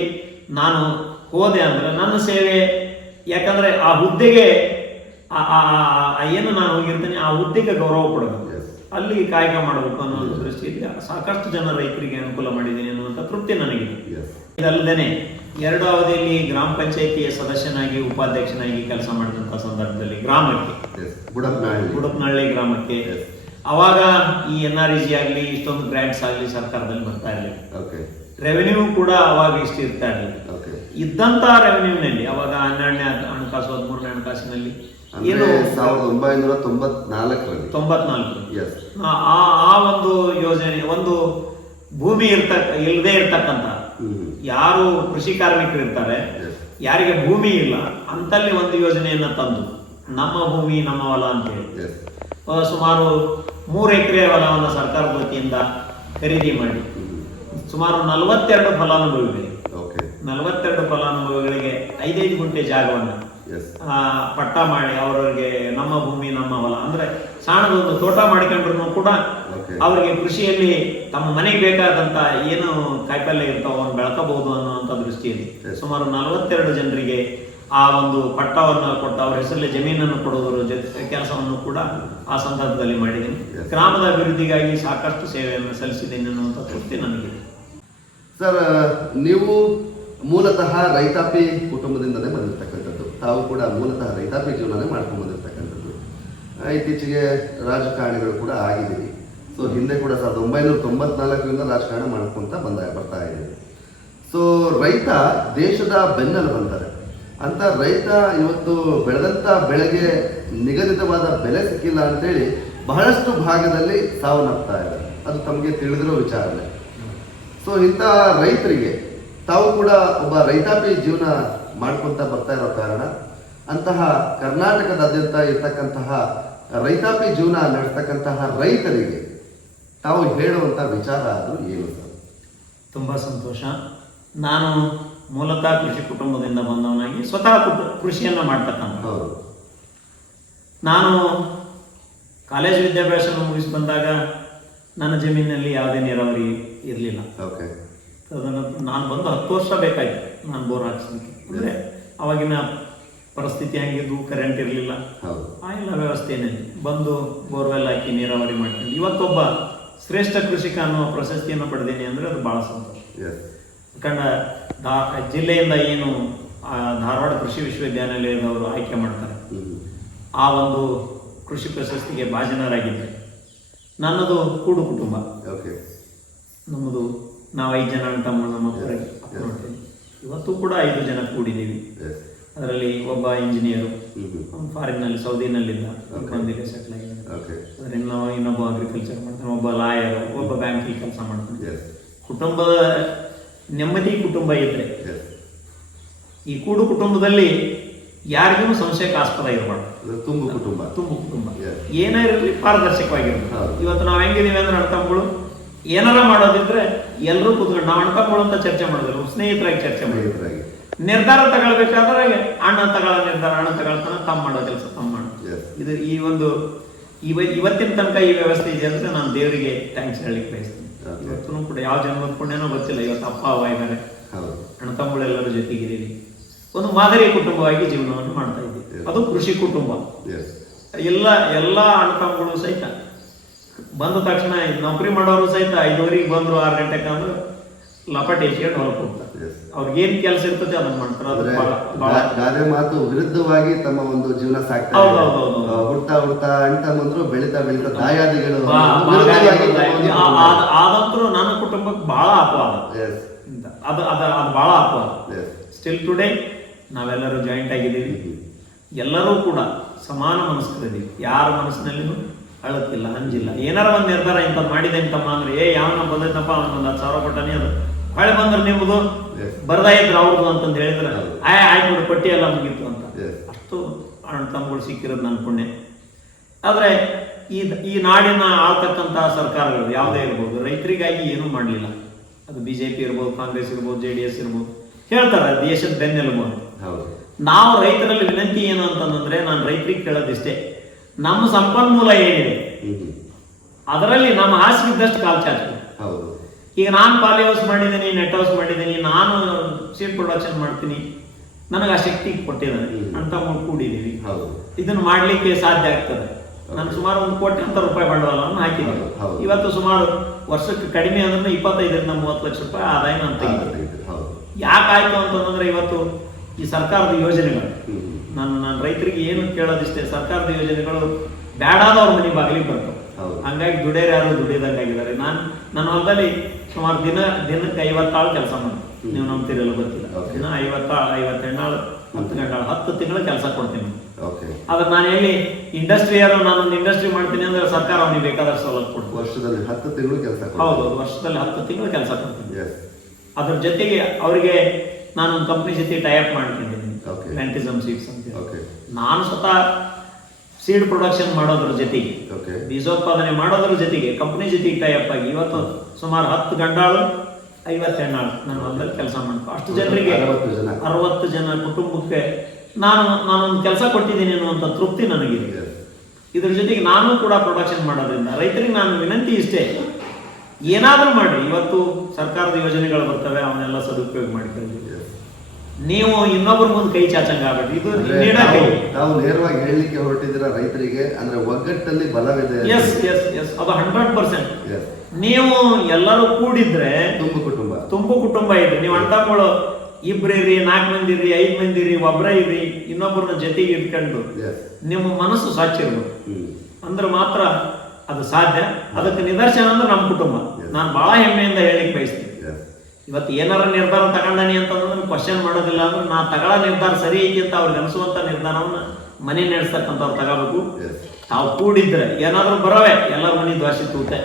ನಾನು ಹೋದೆ ಅಂದ್ರೆ ನನ್ನ ಸೇವೆ, ಯಾಕಂದ್ರೆ ಆ ಹುದ್ದೆಗೆ ಏನು ನಾನು ಹೋಗಿರ್ತೇನೆ ಆ ಹುದ್ದೆಗೆ ಗೌರವ ಕೊಡಬೇಕು, ಅಲ್ಲಿ ಕಾಯಕ ಮಾಡಬೇಕು ಅನ್ನೋ ದೃಷ್ಟಿಯಲ್ಲಿ ಸಾಕಷ್ಟು ಜನ ರೈತರಿಗೆ ಅನುಕೂಲ ಮಾಡಿದ್ದೇನೆ ಅನ್ನುವಂಥ ತೃಪ್ತಿ ನನಗಿದೆ. ಇದಲ್ಲದೇನೆ 2 ಅವಧಿಯಲ್ಲಿ ಗ್ರಾಮ ಪಂಚಾಯಿತಿಯ ಸದಸ್ಯನಾಗಿ, ಉಪಾಧ್ಯಕ್ಷನಾಗಿ ಕೆಲಸ ಮಾಡಿದಂಥ ಸಂದರ್ಭದಲ್ಲಿ ಗ್ರಾಮಕ್ಕೆ ಬುಡಪ್ನಹಳ್ಳಿ ಗ್ರಾಮಕ್ಕೆ ಅವಾಗ ಈ NREG ಆಗಲಿ, ಇಷ್ಟೊಂದು ಗ್ರಾಂಟ್ಸ್ ಆಗಲಿ ಸರ್ಕಾರದಲ್ಲಿ ಬರ್ತಾ ಇರಲಿಲ್ಲ. ರೆವೆನ್ಯೂ ಕೂಡ ಅವಾಗ ಇಷ್ಟು ಇರ್ತಾ ಇರಲಿಲ್ಲ. ಇದ್ದಂತ ರೆವೆನ್ಯೂನಲ್ಲಿ ಅವಾಗ 12ನೇ ಹಣಕಾಸು 13ನೇ ಹಣಕಾಸಿನಲ್ಲಿ ಏನು 1994 ಆ ಒಂದು ಯೋಜನೆ, ಒಂದು ಭೂಮಿ ಇಲ್ಲದೆ ಇರ್ತಕ್ಕಂಥ ಯಾರು ಕೃಷಿ ಕಾರ್ಮಿಕರು ಇರ್ತಾರೆ, ಯಾರಿಗೆ ಭೂಮಿ ಇಲ್ಲ ಅಂತಲ್ಲಿ ಒಂದು ಯೋಜನೆಯನ್ನ ತಂದು ನಮ್ಮ ಭೂಮಿ ನಮ್ಮ ಹೊಲ ಅಂತ ಹೇಳಿ ಸುಮಾರು 3 ಎಕರೆ ಹೊಲವನ್ನು ಸರ್ಕಾರದ ವತಿಯಿಂದ ಖರೀದಿ ಮಾಡಿ ಸುಮಾರು 42 ಫಲಾನುಭವಿಗಳಿಗೆ 42 ಫಲಾನುಭವಿಗಳಿಗೆ 5 ಗುಂಟೆ ಜಾಗವನ್ನು ಪಟ್ಟ ಮಾಡಿ ಅವರಿಗೆ ನಮ್ಮ ಭೂಮಿ ನಮ್ಮ ಹೊಲ ಅಂದ್ರೆ ಸಣ್ಣದೊಂದು ತೋಟ ಮಾಡಿಕೊಂಡ್ರು ಕೂಡ ಅವರಿಗೆ ಕೃಷಿಯಲ್ಲಿ ತಮ್ಮ ಮನೆಗೆ ಬೇಕಾದಂತ ಏನು ಕಾಯಿಪಲ್ಯ ಇರ್ತಾವ ಅವನ್ನ ಬೆಳಕಬಹುದು ಅನ್ನುವಂಥ ದೃಷ್ಟಿಯಲ್ಲಿ ಸುಮಾರು 42 ಜನರಿಗೆ ಆ ಒಂದು ಪಟ್ಟವನ್ನು ಕೊಟ್ಟು ಅವರ ಹೆಸರಲ್ಲಿ ಜಮೀನನ್ನು ಕೊಡುವುದರ ಜೊತೆ ಕೆಲಸವನ್ನು ಕೂಡ ಆ ಸಂದರ್ಭದಲ್ಲಿ ಮಾಡಿದ್ದೀನಿ. ಗ್ರಾಮದ ಅಭಿವೃದ್ಧಿಗಾಗಿ ಸಾಕಷ್ಟು ಸೇವೆಯನ್ನು ಸಲ್ಲಿಸಿದ್ದೀನಿ ಅನ್ನುವಂಥ ತೃಪ್ತಿ ನನಗಿದೆ. ಸರ್, ನೀವು ಮೂಲತಃ ರೈತಾಪಿ ಕುಟುಂಬದಿಂದಲೇ ಬಂದಿರತಕ್ಕಂಥದ್ದು, ತಾವು ಕೂಡ ಮೂಲತಃ ರೈತಾಪಿ ಜೀವನನೇ ಮಾಡ್ಕೊಂಡು ಬಂದಿರತಕ್ಕಂಥದ್ದು. ಇತ್ತೀಚೆಗೆ ರಾಜಕಾರಣಿಗಳು ಕೂಡ ಆಗಿದ್ದೀರಿ. ಸೊ ಹಿಂದೆ ಕೂಡ 1994ರಿಂದ ರಾಜಕಾರಣ ಮಾಡ್ಕೊಂತ ಬರ್ತಾ ಇದ್ದೀವಿ. ಸೊ ರೈತ ದೇಶದ ಬೆನ್ನೆಲುಬು ಅಂತಾರೆ. ಅಂತ ರೈತ ಇವತ್ತು ಬೆಳೆದಂಥ ಬೆಳೆಗೆ ನಿಗದಿತವಾದ ಬೆಲೆ ಸಿಕ್ಕಿಲ್ಲ ಅಂತೇಳಿ ಬಹಳಷ್ಟು ಭಾಗದಲ್ಲಿ ಸಾವನ್ನಪ್ತಾ ಇದ್ದಾರೆ. ಅದು ತಮಗೆ ತಿಳಿದಿರೋ ವಿಚಾರನೇ. ಸೊ ಇಂಥ ರೈತರಿಗೆ ತಾವು ಕೂಡ ಒಬ್ಬ ರೈತಾಪಿ ಜೀವನ ಮಾಡ್ಕೊಂತ ಬರ್ತಾ ಇರೋ ಕಾರಣ ಅಂತಹ ಕರ್ನಾಟಕದಾದ್ಯಂತ ಇರ್ತಕ್ಕಂತಹ ರೈತಾಪಿ ಜೀವನ ನಡೆಸ್ತಕ್ಕಂತಹ ರೈತರಿಗೆ ತಾವು ಹೇಳುವಂಥ ವಿಚಾರ ಅದು ಏನು ಸರ್? ತುಂಬ ಸಂತೋಷ. ನಾನು ಮೂಲತಃ ಕೃಷಿ ಕುಟುಂಬದಿಂದ ಬಂದವನಾಗಿ ಸ್ವತಃ ಕೃಷಿಯನ್ನು ಮಾಡ್ತಕ್ಕಂಥ. ನಾನು ಕಾಲೇಜು ವಿದ್ಯಾಭ್ಯಾಸ ಮುಗಿಸಿ ಬಂದಾಗ ನನ್ನ ಜಮೀನಿನಲ್ಲಿ ಯಾವುದೇ ನೀರಾವರಿ ಇರಲಿಲ್ಲ. ನಾನು ಬಂದು 10 ವರ್ಷ ಬೇಕಾಯ್ತು ನಾನು ಬೋರ್ ಹಾಕ್ಸ್ಲಿಕ್ಕೆ. ಅಂದರೆ ಅವಾಗಿನ ಪರಿಸ್ಥಿತಿ ಹೆಂಗಿದ್ದು, ಕರೆಂಟ್ ಇರಲಿಲ್ಲ, ಹೌದು, ಆ ಎಲ್ಲ ವ್ಯವಸ್ಥೆ ಏನಿದೆ, ಬಂದು ಬೋರ್ವೆಲ್ ಹಾಕಿ ನೀರಾವರಿ ಮಾಡ್ಕೊಂಡು ಇವತ್ತೊಬ್ಬ ಶ್ರೇಷ್ಠ ಕೃಷಿಕ ಅನ್ನುವ ಪ್ರಶಸ್ತಿಯನ್ನು ಪಡೆದೇನೆ ಅಂದರೆ ಅದು ಭಾಳ ಸಂತೋಷ. ಎಸ್, ಯಾಕಂದ್ರೆ ಜಿಲ್ಲೆಯಿಂದ ಏನು ಧಾರವಾಡ ಕೃಷಿ ವಿಶ್ವವಿದ್ಯಾನಿಲಯದವರು ಆಯ್ಕೆ ಮಾಡ್ತಾರೆ, ಆ ಒಂದು ಕೃಷಿ ಪ್ರಶಸ್ತಿಗೆ ಭಾಜನರಾಗಿದ್ದರೆ. ನನ್ನದು ಕೂಡು ಕುಟುಂಬ, ಓಕೆ, ನಮ್ಮದು ನಾವು 5 ಜನ ಅಣ್ಣ ತಮ್ಮ, ನಮ್ಮ ಅಪ್ಪ ನೋಡ್ತೀವಿ. ಇವತ್ತು ಕೂಡ 5 ಜನ ಕೂಡಿದ್ದೀವಿ. ಎಸ್, ಅದರಲ್ಲಿ ಒಬ್ಬ ಇಂಜಿನಿಯರು ಫಾರಿನ್ನಲ್ಲಿ ಸೌದಿನಲ್ಲಿದ್ದ, ಬಂದಿಗೆ ಸೆಟ್ಲ್ ಆಗಿದ್ದಾನೆ. ಓಕೆ, ಅದರಿಂದ ಇನ್ನೊಬ್ಬ ಅಗ್ರಿಕಲ್ಚರ್ ಮಾಡ್ತಾನೆ, ಒಬ್ಬ ಲಾಯರ್, ಒಬ್ಬ ಬ್ಯಾಂಕಲ್ಲಿ ಕೆಲಸ ಮಾಡ್ತಾನೆ. ಎಸ್, ಕುಟುಂಬದ ನೆಮ್ಮದಿ ಕುಟುಂಬ ಇದ್ರೆ, ಎಸ್, ಈ ಕೂಡು ಕುಟುಂಬದಲ್ಲಿ ಯಾರಿಗೂ ಸಂಶಯಕ್ಕೆ ಆಸ್ಪದ ಇರಬಾರ್ದು. ತುಂಬು ಕುಟುಂಬ, ತುಂಬು ಕುಟುಂಬ Yes. ಏನೇ ಇರಲಿ ಪಾರದರ್ಶಕವಾಗಿರ್ಬೇಕು. ಹೌದು. ಇವತ್ತು ನಾವು ಹೆಂಗಿದೀವಿ ಅಂದ್ರೆ ಅಣ್ಣತಮ್ಮಗಳು ಏನಾರ ಮಾಡೋದಿದ್ರೆ ಎಲ್ಲರೂ ಕೂತ್ಕೊಂಡು ನಾವು ಅಣ್ಣತಮ್ಮಗಳು ಅಂತ ಚರ್ಚೆ ಮಾಡಿದ್ರು, ಸ್ನೇಹಿತರಾಗಿ ಚರ್ಚೆ ಮಾಡಿದ್ರು. ಸ್ನೇಹಿತರಾಗಿ. ನಿರ್ಧಾರ ತಗೊಳ್ಬೇಕಾದ್ರೆ ಅಣ್ಣ ತಗೊಳ್ಳೋ ನಿರ್ಧಾರ ಅಣ್ಣ ತಗೊಳ್ತಾನ, ತಮ್ಮ ಮಾಡೋ ಕೆಲಸ ತಮ್ಮ ಮಾಡೋ. Yes. ಇದು ಈ ಒಂದು ಇವತ್ತಿನ ತನಕ ಈ ವ್ಯವಸ್ಥೆ ಇದೆ ಅಂದ್ರೆ ನಾನು ದೇವರಿಗೆ ಥ್ಯಾಂಕ್ಸ್ ಹೇಳಲಿಕ್ಕೆ ಬಯಸ್ತೀನಿ. Okay. ಇವತ್ತು ಕೂಡ ಯಾವ ಜನ್ಮದ ಪುಣ್ಯನೋ ಗೊತ್ತಿಲ್ಲ, ಇವತ್ತು ಅಪ್ಪ ಅವ್ವ ಇದ್ದಾರೆ, ಹೌದು, ಅಣ್ಣ ತಮ್ಮಗಳೆಲ್ಲರೂ ಜೊತೆಗಿದ್ದೀವಿ, ಒಂದು ಮಾದರಿ ಕುಟುಂಬವಾಗಿ ಜೀವನವನ್ನು ಮಾಡ್ತಾ ಇದ್ದೀವಿ. Yes. ಅದು ಕೃಷಿ ಕುಟುಂಬ. ಎಸ್, ಎಲ್ಲ ಅಣ್ಣ ತಮ್ಮಗಳು ಸಹಿತ ಬಂದ ತಕ್ಷಣ ನೌಕರಿ ಮಾಡೋರು ಸಹಿತ 5:30 ಬಂದ್ರು, 6 ಗಂಟೆಗೆ ಅಂದ್ರೆ ಲಪಾಟಿ ಇಸ್ಕೊಂಡು ಹೊರಗೆ ಹೋಗ್ತಾರೆ. ಎಸ್. ಅವ್ರಿಗೇನ್ ಕೆಲಸ ಇರ್ತದೆ ಅದನ್ನ ಮಾಡ್ತಾರೆ. ಅದು ಗಾದೆ ಮಾತು ವಿರುದ್ಧವಾಗಿ ತಮ್ಮ ಒಂದು ಜೀವನ ಸಾಕ್ತಾ ಹೌದು, ಇದೆ. ಹೌದು, ಹೌದು. ಹುಡ್ತಾ ಅಣ್ತಮ್ಮಂದ್ರು ಬೆಳೀತಾ ದಾಯಾದಿಗಳು ಆದಂತರೂ ನನ್ನ ಕುಟುಂಬಕ್ಕೆ ಬಹಳ ಅಪವಾದ. ಎಸ್, ಅದು ಬಹಳ ಅಪವಾದ. ಎಸ್, ಸ್ಟಿಲ್ ಟುಡೇ ನಾವೆಲ್ಲರೂ ಜಾಯಿಂಟ್ ಆಗಿದ್ದೀವಿ. ಎಲ್ಲರೂ ಕೂಡ ಸಮಾನ ಮನಸ್ಕರಿದ್ದೀವಿ. ಯಾರ ಮನಸ್ಸಿನಲ್ಲಿನೂ ಅಳತಿಲ್ಲ, ಹಂಜಿಲ್ಲ. ಏನಾರ ಒಂದು ನಿರ್ಧಾರ ಇಂಥದ್ದು ಮಾಡಿದೆ ಅಂತಮ್ಮ ಅಂದ್ರೆ ಯಾವನ ಬಂದೈತಪ್ಪ ಅವನೊಂದು 10,000 ಕೊಟ್ಟಾನೆ, ಅದು ಹೊಳೆ ಬಂದ್ರೆ ನಿಮ್ಮದು ಬರ್ದಾ ಇದ್ರು ಅವ್ರದ್ದು ಅಂತಂದು ಹೇಳಿದ್ರೆ ಆಯ್ತು ನೋಡಿ ಕೊಟ್ಟಿ ಎಲ್ಲ ಮುಗೀತು ಅಂತ. ಅಷ್ಟು ಅಣ್ಣ ತಮ್ಮಗಳು ಸಿಕ್ಕಿರೋದು ನನ್ನ ಪುಣ್ಯ. ಆದರೆ ಈ ನಾಡಿನ ಆಳ್ತಕ್ಕಂತಹ ಸರ್ಕಾರಗಳು ಯಾವುದೇ ಇರ್ಬೋದು, ರೈತರಿಗಾಗಿ ಏನೂ ಮಾಡಲಿಲ್ಲ. ಅದು BJP ಇರ್ಬೋದು, ಕಾಂಗ್ರೆಸ್ ಇರ್ಬೋದು, JDS ಇರ್ಬೋದು, ಹೇಳ್ತಾರೆ ದೇಶದ ಬೆನ್ನೆಲುಬು ಅಂತ. ನಾವು ರೈತರಲ್ಲಿ ವಿನಂತಿ ಏನು ಅಂತಂದ್ರೆ, ನಾನು ರೈತರಿಗೆ ಕೇಳೋದಿಷ್ಟೇ, ನಮ್ಮ ಸಂಪನ್ಮೂಲ ಏನಿದೆ ಅದರಲ್ಲಿ ನಮ್ಮ ಹಾಸಿಗಿದ್ದಷ್ಟು ಕಾಲು ಚಾಚು. ಈಗ ನಾನು ಪಾಲಿ ಹೌಸ್ ಮಾಡಿದ್ದೀನಿ, ನೆಟ್ ಹೌಸ್ ಮಾಡಿದ್ದೀನಿ, ನಾನು ಸೀಡ್ ಪ್ರೊಡಕ್ಷನ್ ಮಾಡ್ತೀನಿ, ನನಗೆ ಆ ಶಕ್ತಿ ಕೊಟ್ಟಿದ್ದಾನೆ ಅಂತ ಕೂಡಿದ್ದೀವಿ. ಇದನ್ನು ಮಾಡ್ಲಿಕ್ಕೆ ಸಾಧ್ಯ ಆಗ್ತದೆ. ನಾನು ಸುಮಾರು 1 ಕೋಟಿ ರೂಪಾಯಿ ಬಂಡವಾಳವನ್ನು ಹಾಕಿದ್ದೀನಿ. ಇವತ್ತು ಸುಮಾರು ವರ್ಷಕ್ಕೆ ಕಡಿಮೆ ಅಂದ್ರೆ 25ರಿಂದ 30 ಲಕ್ಷ ರೂಪಾಯಿ ಆದಾಯ ನಾನು ತೆಗಿತೀನಿ. ಯಾಕಾಯ್ತು ಅಂತಂದ್ರೆ ಇವತ್ತು ಈ ಸರ್ಕಾರದ ಯೋಜನೆಗಳು, ನಾನು ರೈತರಿಗೆ ಏನು ಕೇಳೋದಿಷ್ಟೇ, ಸರ್ಕಾರದ ಯೋಜನೆಗಳು ಬ್ಯಾಡಾದವ್ರ ಮನೆ ಬಾಗಿಲಿಗೆ ಬರ್ತವೆ. ಹಂಗಾಗಿ ದುಡಿಯೋರು ಯಾರು ದುಡಿಯೋದಂಗಾಗಿದ್ದಾರೆ. ನನ್ನ ಹೊಲದಲ್ಲಿ ಸುಮಾರು ದಿನಕ್ಕೆ 50 ಆಳು ಕೆಲಸ ಮಾಡಿ, ನೀವು ನಂಬ್ತಿರಲ್ಲ ಗೊತ್ತಿಲ್ಲ, ದಿನ 50 ಆಳು, 50 ಹೆಣ್ಣಾಳು, 10 ಗಂಟಾಳು, 10 ತಿಂಗಳು ಕೆಲಸ ಕೊಡ್ತೀನಿ. ಆದ್ರೆ ನಾನು ಎಲ್ಲಿ ಇಂಡಸ್ಟ್ರಿಯರು, ನಾನೊಂದು ಇಂಡಸ್ಟ್ರಿ ಮಾಡ್ತೀನಿ ಅಂದ್ರೆ ಸರ್ಕಾರ ಅವನಿಗೆ ಬೇಕಾದಷ್ಟು ಸವಲತ್ತು ಕೊಡ್ತೀನಿ. ವರ್ಷದಲ್ಲಿ 10 ತಿಂಗಳು ಕೆಲಸ. ಹೌದು, ವರ್ಷದಲ್ಲಿ 10 ತಿಂಗಳು ಕೆಲಸ ಕೊಡ್ತೀನಿ. ಅದ್ರ ಜೊತೆಗೆ ಅವರಿಗೆ ನಾನೊಂದು ಕಂಪ್ನಿ ಜೊತೆ ಟೈಅಪ್ ಮಾಡ್ಕೊಂಡಿದ್ದೀನಿ, ಪ್ಲಾಂಟಿಸಮ್ ಸೀಡ್ಸ್ ಅಂತ. ನಾನು ಸ್ವತಃ ಸೀಡ್ ಪ್ರೊಡಕ್ಷನ್ ಮಾಡೋದ್ರ ಜೊತೆಗೆ, ಬೀಜೋತ್ಪಾದನೆ ಮಾಡೋದ್ರ ಜೊತೆಗೆ ಕಂಪ್ನಿ ಜೊತೆಗೆ ಟೈಅಪ್ ಆಗಿ ಇವತ್ತು ಸುಮಾರು 10 ಗಂಡಾಳು, 50 ಹೆಣ್ಣಾಳು ನನ್ನ ಹೊಲದಲ್ಲಿ ಕೆಲಸ ಮಾಡ್ಕೊ. ಅಷ್ಟು ಜನರಿಗೆ 60 ಜನ ಕುಟುಂಬಕ್ಕೆ ನಾನೊಂದು ಕೆಲಸ ಕೊಟ್ಟಿದ್ದೀನಿ ಅನ್ನುವಂಥ ತೃಪ್ತಿ ನನಗಿದೆ. ಇದ್ರ ಜೊತೆಗೆ ನಾನು ಕೂಡ ಪ್ರೊಡಕ್ಷನ್ ಮಾಡೋದ್ರಿಂದ ರೈತರಿಗೆ ನಾನು ವಿನಂತಿ ಇಷ್ಟೇ, ಏನಾದರೂ ಮಾಡಿ. ಇವತ್ತು ಸರ್ಕಾರದ ಯೋಜನೆಗಳು ಬರ್ತವೆ, ಅವನ್ನೆಲ್ಲ ಸದುಪಯೋಗ ಮಾಡಿಕೊಳ್ಳಿ. ನೀವು ಇನ್ನೊಬ್ಬರ ಮುಂದೆ ಕೈ ಚಾಚಂಗ ಆಗ್ಬೇಡಿ. ಇದು ನಾವು ನೇರವಾಗಿ ಹೇಳಲಿಕ್ಕೆ ಹೊರಟಿದ್ದೀರಾ ರೈತರಿಗೆ, ಅಂದ್ರೆ ಒಗ್ಗಟ್ಟಲ್ಲಿ ಬಲವಿದೆ. ಎಸ್ ಎಸ್ ಎಸ್, ಅದು 100%. ನೀವು ಎಲ್ಲರೂ ಕೂಡಿದ್ರೆ ತುಂಬು ಕುಟುಂಬ ಇದ್ರಿ. ನೀವು ಅಣ್ತಮ್ಮಗಳು 2 ಇರ್ರಿ, 4 ಮಂದಿ ಇರ್ರಿ, 5 ಮಂದಿ ಇರ್ರಿ, ಒಬ್ಬರೇ ಇರ್ರಿ, ಇನ್ನೊಬ್ಬರನ್ನ ಜೊತೆಗೆ ಇಟ್ಕೊಂಡು ನಿಮ್ಮ ಮನಸ್ಸು ಸ್ವಚ್ಛ ಇರ್ಬೇಕು ಅಂದ್ರೆ ಮಾತ್ರ ಅದು ಸಾಧ್ಯ. ಅದಕ್ಕೆ ನಿದರ್ಶನ ಅಂದ್ರೆ ನಮ್ಮ ಕುಟುಂಬ. ನಾನು ಬಹಳ ಹೆಮ್ಮೆಯಿಂದ ಹೇಳಿಕ್ ಬಯಸ್ತೀನಿ. ಇವತ್ತು ಏನಾರ ನಿರ್ಧಾರ ತಗೊಂಡನಿ ಅಂತಂದ್ರೆ ಕ್ವಶನ್ ಮಾಡೋದಿಲ್ಲ. ಅಂದ್ರೆ ನಾ ತಗೊಳ್ಳೋ ನಿರ್ಧಾರ ಸರಿ ಐತಿ ಅಂತ ಅವ್ರಿಗೆ ಅನಿಸುವಂತ ನಿರ್ಧಾರವನ್ನ ಮನೆ ನಡೆಸ್ತಕ್ಕಂಥವ್ರು ತಗೋಬೇಕು. ತಾವು ಕೂಡಿದ್ರೆ ಏನಾದ್ರೂ ಬರವೆ, ಎಲ್ಲರ ಮನೆ ದ್ವಾಸಿ ತೂತೆ.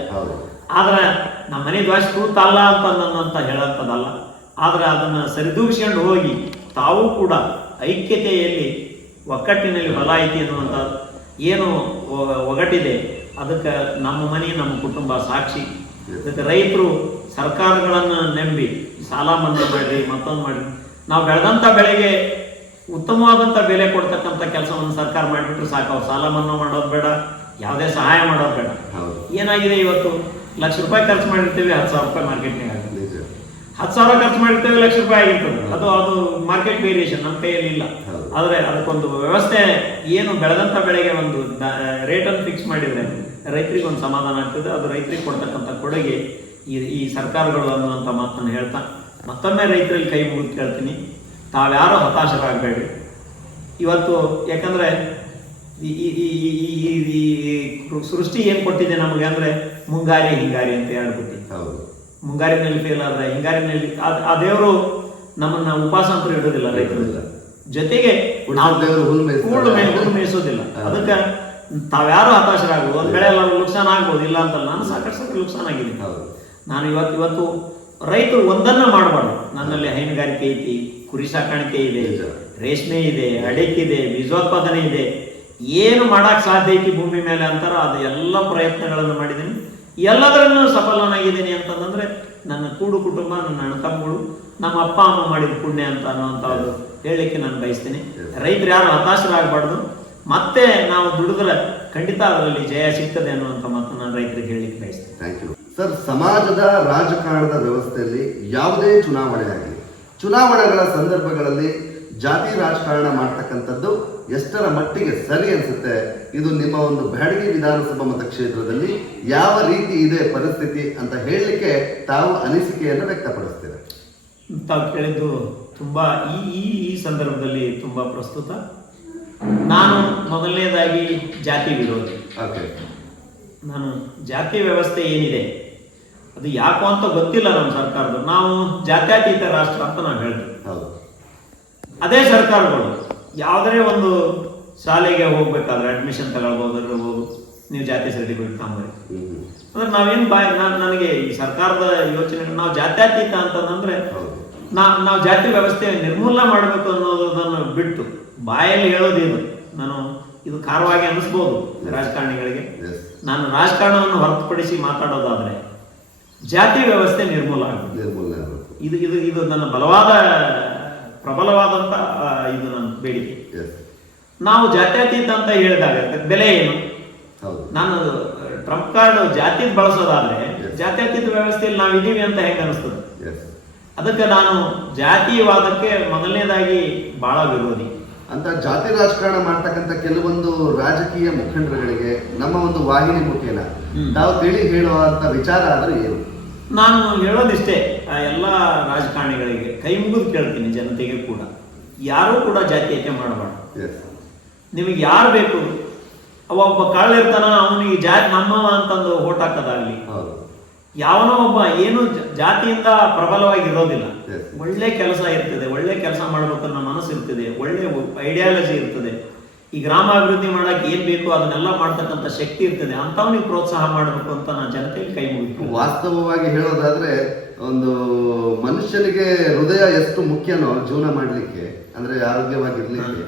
ಆದ್ರೆ ನಮ್ಮ ಮನೆ ದ್ವಾಸಿ ತೂತಲ್ಲ ಅಂತ ಹೇಳಂತದಲ್ಲ. ಆದ್ರೆ ಅದನ್ನ ಸರಿದೂಗಿಸ್ಕೊಂಡು ಹೋಗಿ ತಾವು ಕೂಡ ಐಕ್ಯತೆಯಲ್ಲಿ, ಒಕ್ಕಟ್ಟಿನಲ್ಲಿ ಬಲ ಐತಿ ಅನ್ನುವಂಥ ಏನು ಒಗಟಿದೆ, ಅದಕ್ಕೆ ನಮ್ಮ ಮನೆ, ನಮ್ಮ ಕುಟುಂಬ ಸಾಕ್ಷಿ. ಅದಕ್ಕೆ ರೈತರು ಸರ್ಕಾರಗಳನ್ನು ನಂಬಿ ಸಾಲ ಮನ್ನಾ ಮಾಡ್ರಿ, ಮತ್ತೊಂದು ಮಾಡ್ರಿ. ನಾವು ಬೆಳೆದಂಥ ಬೆಳೆಗೆ ಉತ್ತಮವಾದಂಥ ಬೆಲೆ ಕೊಡ್ತಕ್ಕಂಥ ಕೆಲಸವನ್ನು ಸರ್ಕಾರ ಮಾಡಿಬಿಟ್ರೆ ಸಾಕು. ಅವ್ರು ಸಾಲ ಮನ್ನಾ ಮಾಡೋದು ಬೇಡ, ಯಾವುದೇ ಸಹಾಯ ಮಾಡೋದು ಬೇಡ. ಏನಾಗಿದೆ, ಇವತ್ತು 1,00,000 ರೂಪಾಯಿ ಖರ್ಚು ಮಾಡಿರ್ತೀವಿ, 10,000 ರೂಪಾಯಿ ಮಾರ್ಕೆಟ್ನಾಗ ಆಗುತ್ತೆ. 10,000 ಖರ್ಚು ಮಾಡಿರ್ತೇವೆ, ₹1,00,000 ಆಗಿರ್ತದೆ. ಅದು ಮಾರ್ಕೆಟ್ ವೇರಿಯೇಷನ್ ನಮ್ಮ ಕೈಯಲ್ಲಿ ಇಲ್ಲ. ಆದ್ರೆ ಅದಕ್ಕೊಂದು ವ್ಯವಸ್ಥೆ, ಏನು ಬೆಳೆದಂತ ಬೆಳೆಗೆ ಒಂದು ರೇಟನ್ನು ಫಿಕ್ಸ್ ಮಾಡಿದ್ರೆ ರೈತರಿಗೆ ಒಂದು ಸಮಾಧಾನ ಆಗ್ತದೆ. ಅದು ರೈತರಿಗೆ ಕೊಡ್ತಕ್ಕಂಥ ಕೊಡುಗೆ ಈ ಸರ್ಕಾರಗಳು ಅನ್ನುವಂಥ ಮಾತನ್ನು ಹೇಳ್ತಾ ಮತ್ತೊಮ್ಮೆ ರೈತರಲ್ಲಿ ಕೈ ಮುಗಿದು ಕೇಳ್ತೀನಿ, ತಾವ್ಯಾರು ಹತಾಶರಾಗಬೇಡಿ. ಇವತ್ತು ಯಾಕಂದ್ರೆ ಈ ಸೃಷ್ಟಿ ಏನು ಕೊಟ್ಟಿದೆ ನಮಗೆ ಅಂದ್ರೆ ಮುಂಗಾರಿ ಹಿಂಗಾರಿ ಅಂತ ಹೇಳ್ಬಿಟ್ಟು, ಮುಂಗಾರಿನಲ್ಲಿ ಫೇಲ್ ಆದ್ರೆ ಹಿಂಗಾರಿನಲ್ಲಿ ಆ ದೇವರು ನಮ್ಮನ್ನ ಉಪವಾಸ ಅಂತ ಇಡೋದಿಲ್ಲ ರೈತರಿಲ್ಲ, ಜೊತೆಗೆ ಹುಲ್ಲು ಮೇಯಿಸೋದಿಲ್ಲ. ಅದಕ್ಕೆ ತಾವ್ಯಾರು ಹತಾಶರಾಗ್ಬೋದು. ಒಂದ್ ಬೆಳೆ ಎಲ್ಲ ನುಕ್ಸಾನ ಆಗ್ಬೋದು, ಇಲ್ಲ ಅಂತಲ್ಲ. ನಾನು ಸಾಕಷ್ಟು ನುಕ್ಸಾನ ಆಗಿದ್ದೀನಿ. ನಾನು ಇವತ್ತು ರೈತರು ಒಂದನ್ನ ಮಾಡಬಾರ್ದು. ನನ್ನಲ್ಲಿ ಹೈನುಗಾರಿಕೆ ಐತಿ, ಕುರಿ ಸಾಕಾಣಿಕೆ ಇದೆ, ರೇಷ್ಮೆ ಇದೆ, ಅಡಿಕೆ ಇದೆ, ಬೀಜೋತ್ಪಾದನೆ ಇದೆ, ಏನು ಮಾಡಕ್ ಸಾಧ್ಯ ಐತಿ ಭೂಮಿ ಮೇಲೆ ಅಂತಾರ ಅದು ಎಲ್ಲ ಪ್ರಯತ್ನಗಳನ್ನು ಮಾಡಿದ್ದೀನಿ. ಎಲ್ಲದರಲ್ಲೂ ಸಫಲನಾಗಿದ್ದೀನಿ ಅಂತಂದ್ರೆ ನನ್ನ ಕೂಡು ಕುಟುಂಬ, ನನ್ನ ಅಣ್ಣತಮ್ಮಗಳು, ನಮ್ಮ ಅಪ್ಪ ಅಮ್ಮ ಮಾಡಿದ ಪುಣ್ಯ ಅಂತ ಅನ್ನೋಂಥದ್ದು ಹೇಳಲಿಕ್ಕೆ ನಾನು ಬಯಸ್ತೀನಿ. ರೈತರು ಯಾರು ಹತಾಶರಾಗಬಾರ್ದು. ಮತ್ತೆ ನಾವು ದುಡಿದ್ರೆ ಖಂಡಿತ ಅದರಲ್ಲಿ ಜಯ ಸಿಗ್ತದೆ ಅನ್ನುವಂಥ ಮಾತು ನಾನು ರೈತರಿಗೆ ಹೇಳಲಿಕ್ಕೆ ಬಯಸ್ತೀನಿ. Thank you sir. ಸಮಾಜದ ರಾಜಕಾರಣದ ವ್ಯವಸ್ಥೆಯಲ್ಲಿ ಯಾವುದೇ ಚುನಾವಣೆ ಆಗಲಿ, ಚುನಾವಣೆಗಳ ಸಂದರ್ಭಗಳಲ್ಲಿ ಜಾತಿ ರಾಜಕಾರಣ ಮಾಡ್ತಕ್ಕಂಥದ್ದು ಎಷ್ಟರ ಮಟ್ಟಿಗೆ ಸರಿ ಅನ್ಸುತ್ತೆ? ಇದು ನಿಮ್ಮ ಒಂದು ಬ್ಯಾಡಗಿ ವಿಧಾನಸಭಾ ಮತಕ್ಷೇತ್ರದಲ್ಲಿ ಯಾವ ರೀತಿ ಇದೆ ಪರಿಸ್ಥಿತಿ ಅಂತ ಹೇಳಲಿಕ್ಕೆ ತಾವು ಅನಿಸಿಕೆಯನ್ನು ವ್ಯಕ್ತಪಡಿಸ್ತೀರಾ? ತಾವು ಕೇಳಿದ್ದು ತುಂಬಾ ಈ ಸಂದರ್ಭದಲ್ಲಿ ತುಂಬಾ ಪ್ರಸ್ತುತ. ನಾನು ಮೊದಲನೇದಾಗಿ ಜಾತಿ ವಿರೋಧಿ. ನಾನು ಜಾತಿ ವ್ಯವಸ್ಥೆ ಏನಿದೆ ಅದು ಯಾಕೋ ಅಂತ ಗೊತ್ತಿಲ್ಲ ನಮ್ಮ ಸರ್ಕಾರದ. ನಾವು ಜಾತ್ಯತೀತ ರಾಷ್ಟ್ರ ಅಂತ ನಾವು ಹೇಳ್ತೀವಿ. ಅದೇ ಸರ್ಕಾರಗಳು ಯಾವುದೇ ಒಂದು ಶಾಲೆಗೆ ಹೋಗ್ಬೇಕಾದ್ರೆ ಅಡ್ಮಿಷನ್ ತಗೊಳ್ಬೋದು, ನೀವು ಜಾತಿ ಸರ್ಟಿಫಿಕೇಟ್ ತಗೊಂಡ್ರಿ ಅಂದ್ರೆ ನಾವೇನು ನನಗೆ ಈ ಸರ್ಕಾರದ ಯೋಚನೆ, ನಾವು ಜಾತ್ಯತೀತ ಅಂತಂದ್ರೆ ನಾವು ಜಾತಿ ವ್ಯವಸ್ಥೆ ನಿರ್ಮೂಲನೆ ಮಾಡಬೇಕು ಅನ್ನೋದನ್ನು ಬಿಟ್ಟು ಬಾಯಲ್ಲಿ ಹೇಳೋದೇನು, ನಾನು ಇದು ಖಾರವಾಗಿ ಅನಿಸ್ಬೋದು ರಾಜಕಾರಣಿಗಳಿಗೆ. ನಾನು ರಾಜಕಾರಣವನ್ನು ಹೊರತುಪಡಿಸಿ ಮಾತಾಡೋದಾದ್ರೆ ಜಾತಿ ವ್ಯವಸ್ಥೆ ನಿರ್ಮೂಲ ಆಗಬೇಕು. ಇದು ನನ್ನ ಪ್ರಬಲವಾದಂತ ಇದು ನನ್ನ ಬೇಡಿಕೆ. ನಾವು ಜಾತ್ಯತೀತ ಅಂತ ಹೇಳಿದಾಗ ಬೆಲೆ ಏನು? ನಾನು ಟ್ರಂಪ್ ಕಾರ್ಡ್ ಜಾತಿ ಬಳಸೋದಾದ್ರೆ ಜಾತ್ಯತೀತ ವ್ಯವಸ್ಥೆಯಲ್ಲಿ ನಾವಿದ್ದೀವಿ ಅಂತ ಹೆಂಗ ಅನಿಸ್ತದೆ? ಅದಕ್ಕೆ ನಾನು ಜಾತಿವಾದಕ್ಕೆ ಮೊದಲನೇದಾಗಿ ಬಹಳ ವಿರೋಧಿ. ಅಂತ ಜಾತಿ ರಾಜಕಾರಣ ಮಾಡ್ತಕ್ಕಂಥ ಕೆಲವೊಂದು ರಾಜಕೀಯ ಮುಖಂಡರುಗಳಿಗೆ ನಮ್ಮ ಒಂದು ವಾಹಿನಿ ಮುಖೇನ ನಾವು ತಿಳಿ ಹೇಳುವಂತ ವಿಚಾರ ಆದ್ರೆ ಏನು? ನಾನು ಹೇಳೋದಿಷ್ಟೇ, ಎಲ್ಲ ರಾಜಕಾರಣಿಗಳಿಗೆ ಕೈ ಮುಗಿದು ಕೇಳ್ತೀನಿ, ಜನತೆಗೆ ಕೂಡ, ಯಾರೂ ಕೂಡ ಜಾತೀಯತೆ ಮಾಡಬಾರ್ದು. ನಿಮಗೆ ಯಾರು ಬೇಕು, ಒಬ್ಬ ಕಳ್ಳಿರ್ತಾನ, ಅವನಿಗೆ ಜಾತಿ ನಮ್ಮವ ಅಂತಂದು ಓಟ್ ಹಾಕೋದಾಗ್ಲಿ, ಯಾವನೋ ಒಬ್ಬ ಏನು ಜಾತಿಯಿಂದ ಪ್ರಬಲವಾಗಿರೋದಿಲ್ಲ, ಒಳ್ಳೆ ಕೆಲಸ ಇರ್ತದೆ, ಒಳ್ಳೆ ಕೆಲಸ ಮಾಡ್ಬೇಕು ಅನ್ನೋ ಮನಸ್ಸು ಇರ್ತದೆ, ಒಳ್ಳೆ ಐಡಿಯಾಲಜಿ ಇರ್ತದೆ, ಈ ಗ್ರಾಮಾಭಿವೃದ್ಧಿ ಮಾಡಕ್ಕೆ ಏನ್ ಬೇಕು ಅದನ್ನೆಲ್ಲ ಮಾಡ್ತಕ್ಕಂಥ ಶಕ್ತಿ ಇರ್ತದೆ, ಅಂತವನಿಗೆ ಪ್ರೋತ್ಸಾಹ ಮಾಡಬೇಕು ಅಂತ ನಾನು ಜನತೆಗೆ ಕೈ ಮುಗಿತು. ವಾಸ್ತವವಾಗಿ ಹೇಳೋದಾದ್ರೆ ಒಂದು ಮನುಷ್ಯನಿಗೆ ಹೃದಯ ಎಷ್ಟು ಮುಖ್ಯನೋ ಜೀವನ ಮಾಡ್ಲಿಕ್ಕೆ, ಅಂದ್ರೆ ಆರೋಗ್ಯವಾಗಿರ್ಲಿಕ್ಕೆ,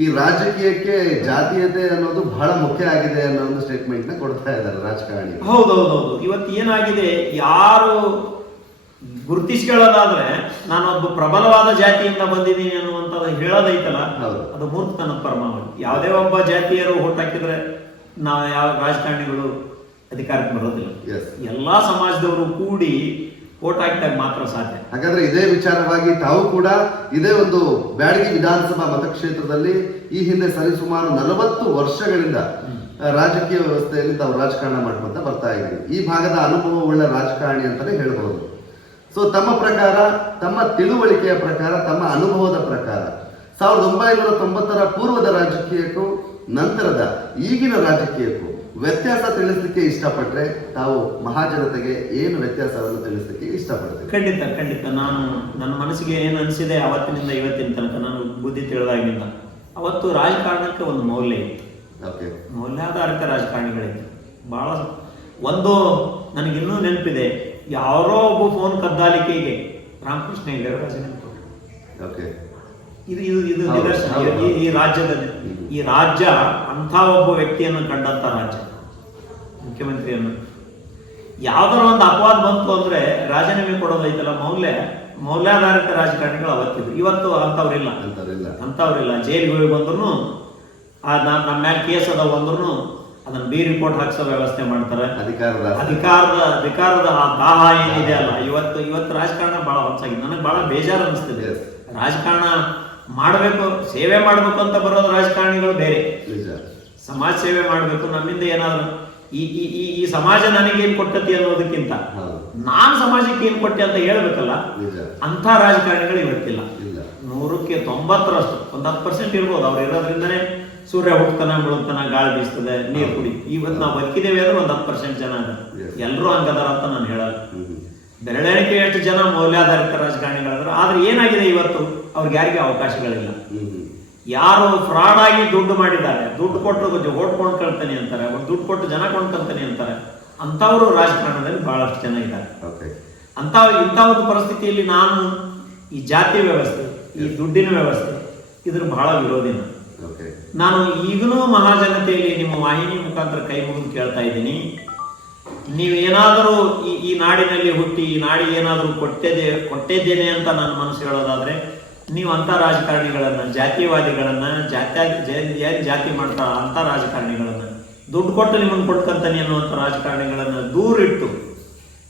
ಈ ರಾಜಕೀಯಕ್ಕೆ ಜಾತೀಯತೆ ಅನ್ನೋದು ಬಹಳ ಮುಖ್ಯ ಆಗಿದೆ ಅನ್ನೋ ಒಂದು ಸ್ಟೇಟ್ಮೆಂಟ್ ನ ಕೊಡ್ತಾ ಇದ್ದಾರೆ ರಾಜಕಾರಣಿ. ಹೌದೌದೌದು. ಇವತ್ತು ಏನಾಗಿದೆ, ಯಾರು ಗುರುತಿಸ್ಕೊಳ್ಳೋದಾದ್ರೆ ನಾನೊಬ್ಬ ಪ್ರಬಲವಾದ ಜಾತಿಯಿಂದ ಬಂದಿದ್ದೀನಿ ಅನ್ನುವಂಥದ್ದು ಹೇಳೋದೈತಲ್ಲ, ಅದು ಮೂರ್ಖತನದ ಪರಮಾವಧಿ. ಯಾವುದೇ ಒಬ್ಬ ಜಾತಿಯರು ಓಟ್ ಹಾಕಿದ್ರೆ ನಾವು ಯಾವ ರಾಜಕಾರಣಿಗಳು ಅಧಿಕಾರಕ್ಕೆ ಬರೋದಿಲ್ಲ. ಎಲ್ಲಾ ಸಮಾಜದವರು ಕೂಡಿ ಓಟ್ ಹಾಕಿದಾಗ ಮಾತ್ರ ಸಾಧ್ಯ. ಹಾಗಾದ್ರೆ ಇದೇ ವಿಚಾರವಾಗಿ ತಾವು ಕೂಡ ಇದೇ ಒಂದು ಬ್ಯಾಡಗಿ ವಿಧಾನಸಭಾ ಮತಕ್ಷೇತ್ರದಲ್ಲಿ ಈ ಹಿಂದೆ ಸರಿಸುಮಾರು 40 ವರ್ಷಗಳಿಂದ ರಾಜಕೀಯ ವ್ಯವಸ್ಥೆಯಲ್ಲಿ ತಾವು ರಾಜಕಾರಣ ಮಾಡ್ಕೊಂತ ಬರ್ತಾ ಇದ್ದೀವಿ. ಈ ಭಾಗದ ಅನುಭವವುಳ್ಳ ರಾಜಕಾರಣಿ ಅಂತಾನೆ ಹೇಳ್ಬಹುದು. ಸೊ ತಮ್ಮ ಪ್ರಕಾರ, ತಮ್ಮ ತಿಳುವಳಿಕೆಯ ಪ್ರಕಾರ, ತಮ್ಮ ಅನುಭವದ ಪ್ರಕಾರ 1990ರ ಪೂರ್ವದ ರಾಜಕೀಯಕ್ಕೂ ನಂತರದ ಈಗಿನ ರಾಜಕೀಯಕ್ಕೂ ವ್ಯತ್ಯಾಸ ತಿಳಿಸ್ಲಿಕ್ಕೆ ಇಷ್ಟಪಟ್ರೆ ತಾವು ಮಹಾಜನತೆಗೆ ಏನು ವ್ಯತ್ಯಾಸವನ್ನು ತಿಳಿಸ್ಲಿಕ್ಕೆ ಇಷ್ಟಪಡ್ತೀವಿ? ಖಂಡಿತ ನಾನು ನನ್ನ ಮನಸ್ಸಿಗೆ ಏನು ಅನಿಸಿದೆ ಅವತ್ತಿನಿಂದ ಇವತ್ತಿನ ತನಕ, ನಾನು ಬುದ್ಧಿ ತಿಳಿದಾಗಿಂದ ಅವತ್ತು ರಾಜಕಾರಣಕ್ಕೆ ಒಂದು ಮೌಲ್ಯ ಇತ್ತು. ಮೌಲ್ಯಾಧಾರಿತ ರಾಜಕಾರಣಿಗಳಿತ್ತು ಬಹಳ. ಒಂದು ನನಗಿನ್ನೂ ನೆನಪಿದೆ, ಯಾರೋ ಒಬ್ಬ ಫೋನ್ ಕದ್ದಾಲಿಕೆಗೆ ರಾಮಕೃಷ್ಣ ಹೆಗಡೆ ರಾಜೀನಾಮೆ ಕೊಟ್ಟರು. ಇದು ನಿದರ್ಶನ. ಈ ರಾಜ್ಯ ಅಂಥ ಒಬ್ಬ ವ್ಯಕ್ತಿಯನ್ನು ಕಂಡಂತ ರಾಜ್ಯ, ಮುಖ್ಯಮಂತ್ರಿಯನ್ನು. ಯಾವ್ದಾರ ಒಂದು ಅಪವಾದ ಬಂತು ಅಂದ್ರೆ ರಾಜೀನಾಮೆ ಕೊಡೋದೈತಲ್ಲ, ಮೌಲ್ಯಾಧಾರಿತ ರಾಜಕಾರಣಿಗಳು ಅವತ್ತಿದ್ರು. ಇವತ್ತು ಅಂತವ್ರಿಲ್ಲ. ಜೈಲಿಗೆ ಹೋಗಿ ಬಂದ್ರು, ನಮ್ಮ ಮ್ಯಾಲ ಕೇಸ್ ಅದಾವ ಅಂದ್ರೂ ಅದನ್ನ ಬಿ ರಿಪೋರ್ಟ್ ಹಾಕ್ಸೋ ವ್ಯವಸ್ಥೆ ಮಾಡ್ತಾರೆ. ಅಧಿಕಾರದ ಆ ದಾಹ ಏನಿದೆ ಅಲ್ಲ, ಇವತ್ತು ರಾಜಕಾರಣ ಬಹಳ ಹೊತ್ತಾಗಿದೆ. ನನಗೆ ಬಹಳ ಬೇಜಾರು ಅನಿಸ್ತಿದೆ. ರಾಜಕಾರಣ ಮಾಡಬೇಕು, ಸೇವೆ ಮಾಡಬೇಕು ಅಂತ ಬರೋದು ರಾಜಕಾರಣಿಗಳು ಬೇರೆ. ಸಮಾಜ ಸೇವೆ ಮಾಡಬೇಕು, ನಮ್ಮಿಂದ ಏನಾದ್ರು ಈ ಸಮಾಜ ನನಗೇನ್ ಕೊಟ್ಟತಿ ಅನ್ನೋದಕ್ಕಿಂತ ನಾನ್ ಸಮಾಜಕ್ಕೆ ಏನ್ ಕೊಟ್ಟೆ ಅಂತ ಹೇಳ್ಬೇಕಲ್ಲ, ಅಂತ ರಾಜಕಾರಣಿಗಳು ಇವತ್ತಿಲ್ಲ. 100ಕ್ಕೆ 90ರಷ್ಟು, ಒಂದು 10% ಇರ್ಬೋದು. ಅವ್ರು ಇರೋದ್ರಿಂದನೇ ಸೂರ್ಯ ಹುಟ್ಟತನ ಬೀಳುತ್ತಾನ, ಗಾಳಿ ಬೀಸ್ತದೆ, ನೀರು ಕುಡಿ. ಇವತ್ತು ನಾವು ಬದುಕಿದ್ದೇವೆ ಅಂದ್ರೆ ಒಂದು 10% ಜನ ಅದ. ಎಲ್ಲರೂ ಹಂಗದಾರ ಅಂತ ನಾನು ಹೇಳಲ್ಲ. ಬೆರಳೆಣಿಕೆ ಎಷ್ಟು ಜನ ಮೌಲ್ಯಾಧಾರಿತ ರಾಜಕಾರಣಿಗಳಾದ್ರೆ. ಆದ್ರೆ ಏನಾಗಿದೆ ಇವತ್ತು, ಅವ್ರಿಗೆ ಯಾರಿಗೆ ಅವಕಾಶಗಳಿಲ್ಲ. ಯಾರು ಫ್ರಾಡ್ ಆಗಿ ದುಡ್ಡು ಮಾಡಿದ್ದಾರೆ, ದುಡ್ಡು ಕೊಟ್ಟು ಓಟ್ ಕೊಂಡ್ಕೊಳ್ತಾನೆ ಅಂತಾರೆ, ದುಡ್ಡು ಕೊಟ್ಟು ಜನ ಕೊಂಡ್ಕೊಳ್ತಾನೆ ಅಂತಾರೆ, ಅಂತವರು ರಾಜಕಾರಣದಲ್ಲಿ ಬಹಳಷ್ಟು ಜನ ಇದ್ದಾರೆ. ಇಂಥ ಒಂದು ಪರಿಸ್ಥಿತಿಯಲ್ಲಿ ನಾನು ಈ ಜಾತಿ ವ್ಯವಸ್ಥೆ, ಈ ದುಡ್ಡಿನ ವ್ಯವಸ್ಥೆ, ಇದ್ರ ಬಹಳ ವಿರೋಧಿನ. ನಾನು ಈಗಲೂ ಮಹಾಜನತೆಯಲ್ಲಿ ನಿಮ್ಮ ವಾಹಿನಿ ಮುಖಾಂತರ ಕೈ ಮುಗಿದು ಕೇಳ್ತಾ ಇದ್ದೀನಿ, ನೀವೇನಾದರೂ ಈ ನಾಡಿನಲ್ಲಿ ಹುಟ್ಟಿ ಈ ನಾಡಿಗೆ ಏನಾದರೂ ಕೊಟ್ಟಿದ್ದೇನೆ ಅಂತ ನನ್ನ ಮನಸ್ಸು ಹೇಳೋದಾದ್ರೆ, ನೀವು ಅಂತ ರಾಜಕಾರಣಿಗಳನ್ನ, ಜಾತಿವಾದಿಗಳನ್ನ, ಜಾತಿ ಮಾಡ್ತಾ ಅಂತ ರಾಜಕಾರಣಿಗಳನ್ನ, ದುಡ್ಡು ಕೊಟ್ಟು ನಿಮ್ಮನ್ನು ಕೊಟ್ಕಂತಾನೆ ಅನ್ನುವಂಥ ರಾಜಕಾರಣಿಗಳನ್ನ ದೂರಿಟ್ಟು,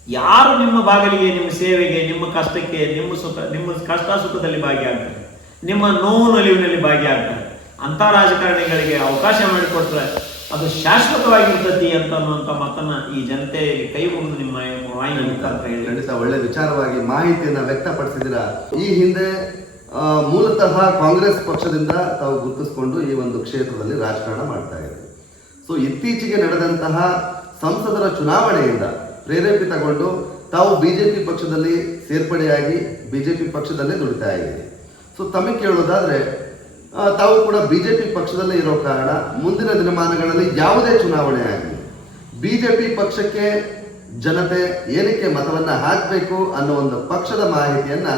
ಯಾರು ನಿಮ್ಮ ಬಾಗಿಲಿಗೆ, ನಿಮ್ಮ ಸೇವೆಗೆ, ನಿಮ್ಮ ಕಷ್ಟಕ್ಕೆ, ನಿಮ್ಮ ಕಷ್ಟ ಸುಖದಲ್ಲಿ ಭಾಗಿಯಾಗ್ತಾರೆ, ನಿಮ್ಮ ನೋವು ನಲಿವಿನಲ್ಲಿ ಭಾಗಿಯಾಗ್ತಾರೆ, ಅಂತ ರಾಜಕಾರಣಿಗಳಿಗೆ ಅವಕಾಶ ಮಾಡಿಕೊಟ್ರೆ ಅದು ಶಾಶ್ವತವಾಗಿರ್ತತಿ ಅಂತ ಅನ್ನುವಂಥ ಮಾತನ್ನ ಈ ಜನತೆ ಕೈ ಮುಗಿದು ನಿಮ್ಮ ವಾಹಿನಿ ಮುಖಾಂತರ ಹೇಳಿ. ಖಂಡಿತ ಒಳ್ಳೆ ವಿಚಾರವಾಗಿ ಮಾಹಿತಿಯನ್ನ ವ್ಯಕ್ತಪಡಿಸಿದಿರ. ಈ ಹಿಂದೆ ಮೂಲತಃ ಕಾಂಗ್ರೆಸ್ ಪಕ್ಷದಿಂದ ತಾವು ಗುರುತಿಸಿಕೊಂಡು ಈ ಒಂದು ಕ್ಷೇತ್ರದಲ್ಲಿ ರಾಜಕಾರಣ ಮಾಡ್ತಾ ಇದ್ದಾರೆ. ಸೊ ಇತ್ತೀಚೆಗೆ ನಡೆದಂತಹ ಸಂಸದರ ಚುನಾವಣೆಯಿಂದ ಪ್ರೇರೇಪಿತಗೊಂಡು ತಾವು ಬಿಜೆಪಿ ಪಕ್ಷದಲ್ಲಿ ಸೇರ್ಪಡೆಯಾಗಿ ಬಿಜೆಪಿ ಪಕ್ಷದಲ್ಲೇ ದುಡಿತಾ ಇದ್ದೀರಿ. ಸೊ ತಮಗೆ ಕೇಳೋದಾದ್ರೆ, ತಾವು ಕೂಡ ಬಿಜೆಪಿ ಪಕ್ಷದಲ್ಲೇ ಇರೋ ಕಾರಣ ಮುಂದಿನ ದಿನಮಾನಗಳಲ್ಲಿ ಯಾವುದೇ ಚುನಾವಣೆ ಆಗಲಿ ಬಿಜೆಪಿ ಪಕ್ಷಕ್ಕೆ ಜನತೆ ಏನಕ್ಕೆ ಮತವನ್ನ ಹಾಕಬೇಕು ಅನ್ನೋ ಒಂದು ಪಕ್ಷದ ಮಾಹಿತಿಯನ್ನ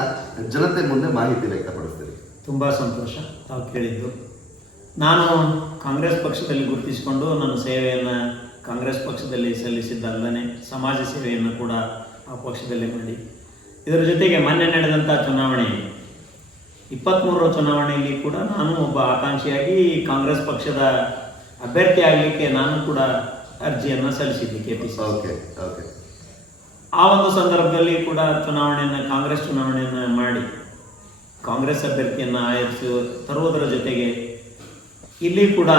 ಜನತೆ ಮುಂದೆ ಮಾಹಿತಿ ವ್ಯಕ್ತಪಡಿಸ್ತೀರಿ. ತುಂಬಾ ಸಂತೋಷ ತಾವು ಕೇಳಿದ್ದು. ನಾನು ಕಾಂಗ್ರೆಸ್ ಪಕ್ಷದಲ್ಲಿ ಗುರುತಿಸಿಕೊಂಡು ನನ್ನ ಸೇವೆಯನ್ನು ಕಾಂಗ್ರೆಸ್ ಪಕ್ಷದಲ್ಲಿ ಸಲ್ಲಿಸಿದ್ದಲ್ಲದೆ ಸಮಾಜ ಸೇವೆಯನ್ನು ಕೂಡ ಆ ಪಕ್ಷದಲ್ಲೇ ಮಾಡಿ, ಇದರ ಜೊತೆಗೆ ಮೊನ್ನೆ ನಡೆದಂಥ ಚುನಾವಣೆ 23ರ ಚುನಾವಣೆಯಲ್ಲಿ ಕೂಡ ನಾನು ಒಬ್ಬ ಆಕಾಂಕ್ಷಿಯಾಗಿ ಕಾಂಗ್ರೆಸ್ ಪಕ್ಷದ ಅಭ್ಯರ್ಥಿ ಆಗಲಿಕ್ಕೆ ನಾನು ಕೂಡ ಅರ್ಜಿಯನ್ನು ಸಲ್ಲಿಸಿದ್ದೆ ಕೆಪಿಸಿಸಿ. ಆ ಒಂದು ಸಂದರ್ಭದಲ್ಲಿ ಕೂಡ ಕಾಂಗ್ರೆಸ್ ಚುನಾವಣೆಯನ್ನು ಮಾಡಿ ಕಾಂಗ್ರೆಸ್ ಅಭ್ಯರ್ಥಿಯನ್ನು ತರುವುದರ ಜೊತೆಗೆ ಇಲ್ಲಿ ಕೂಡ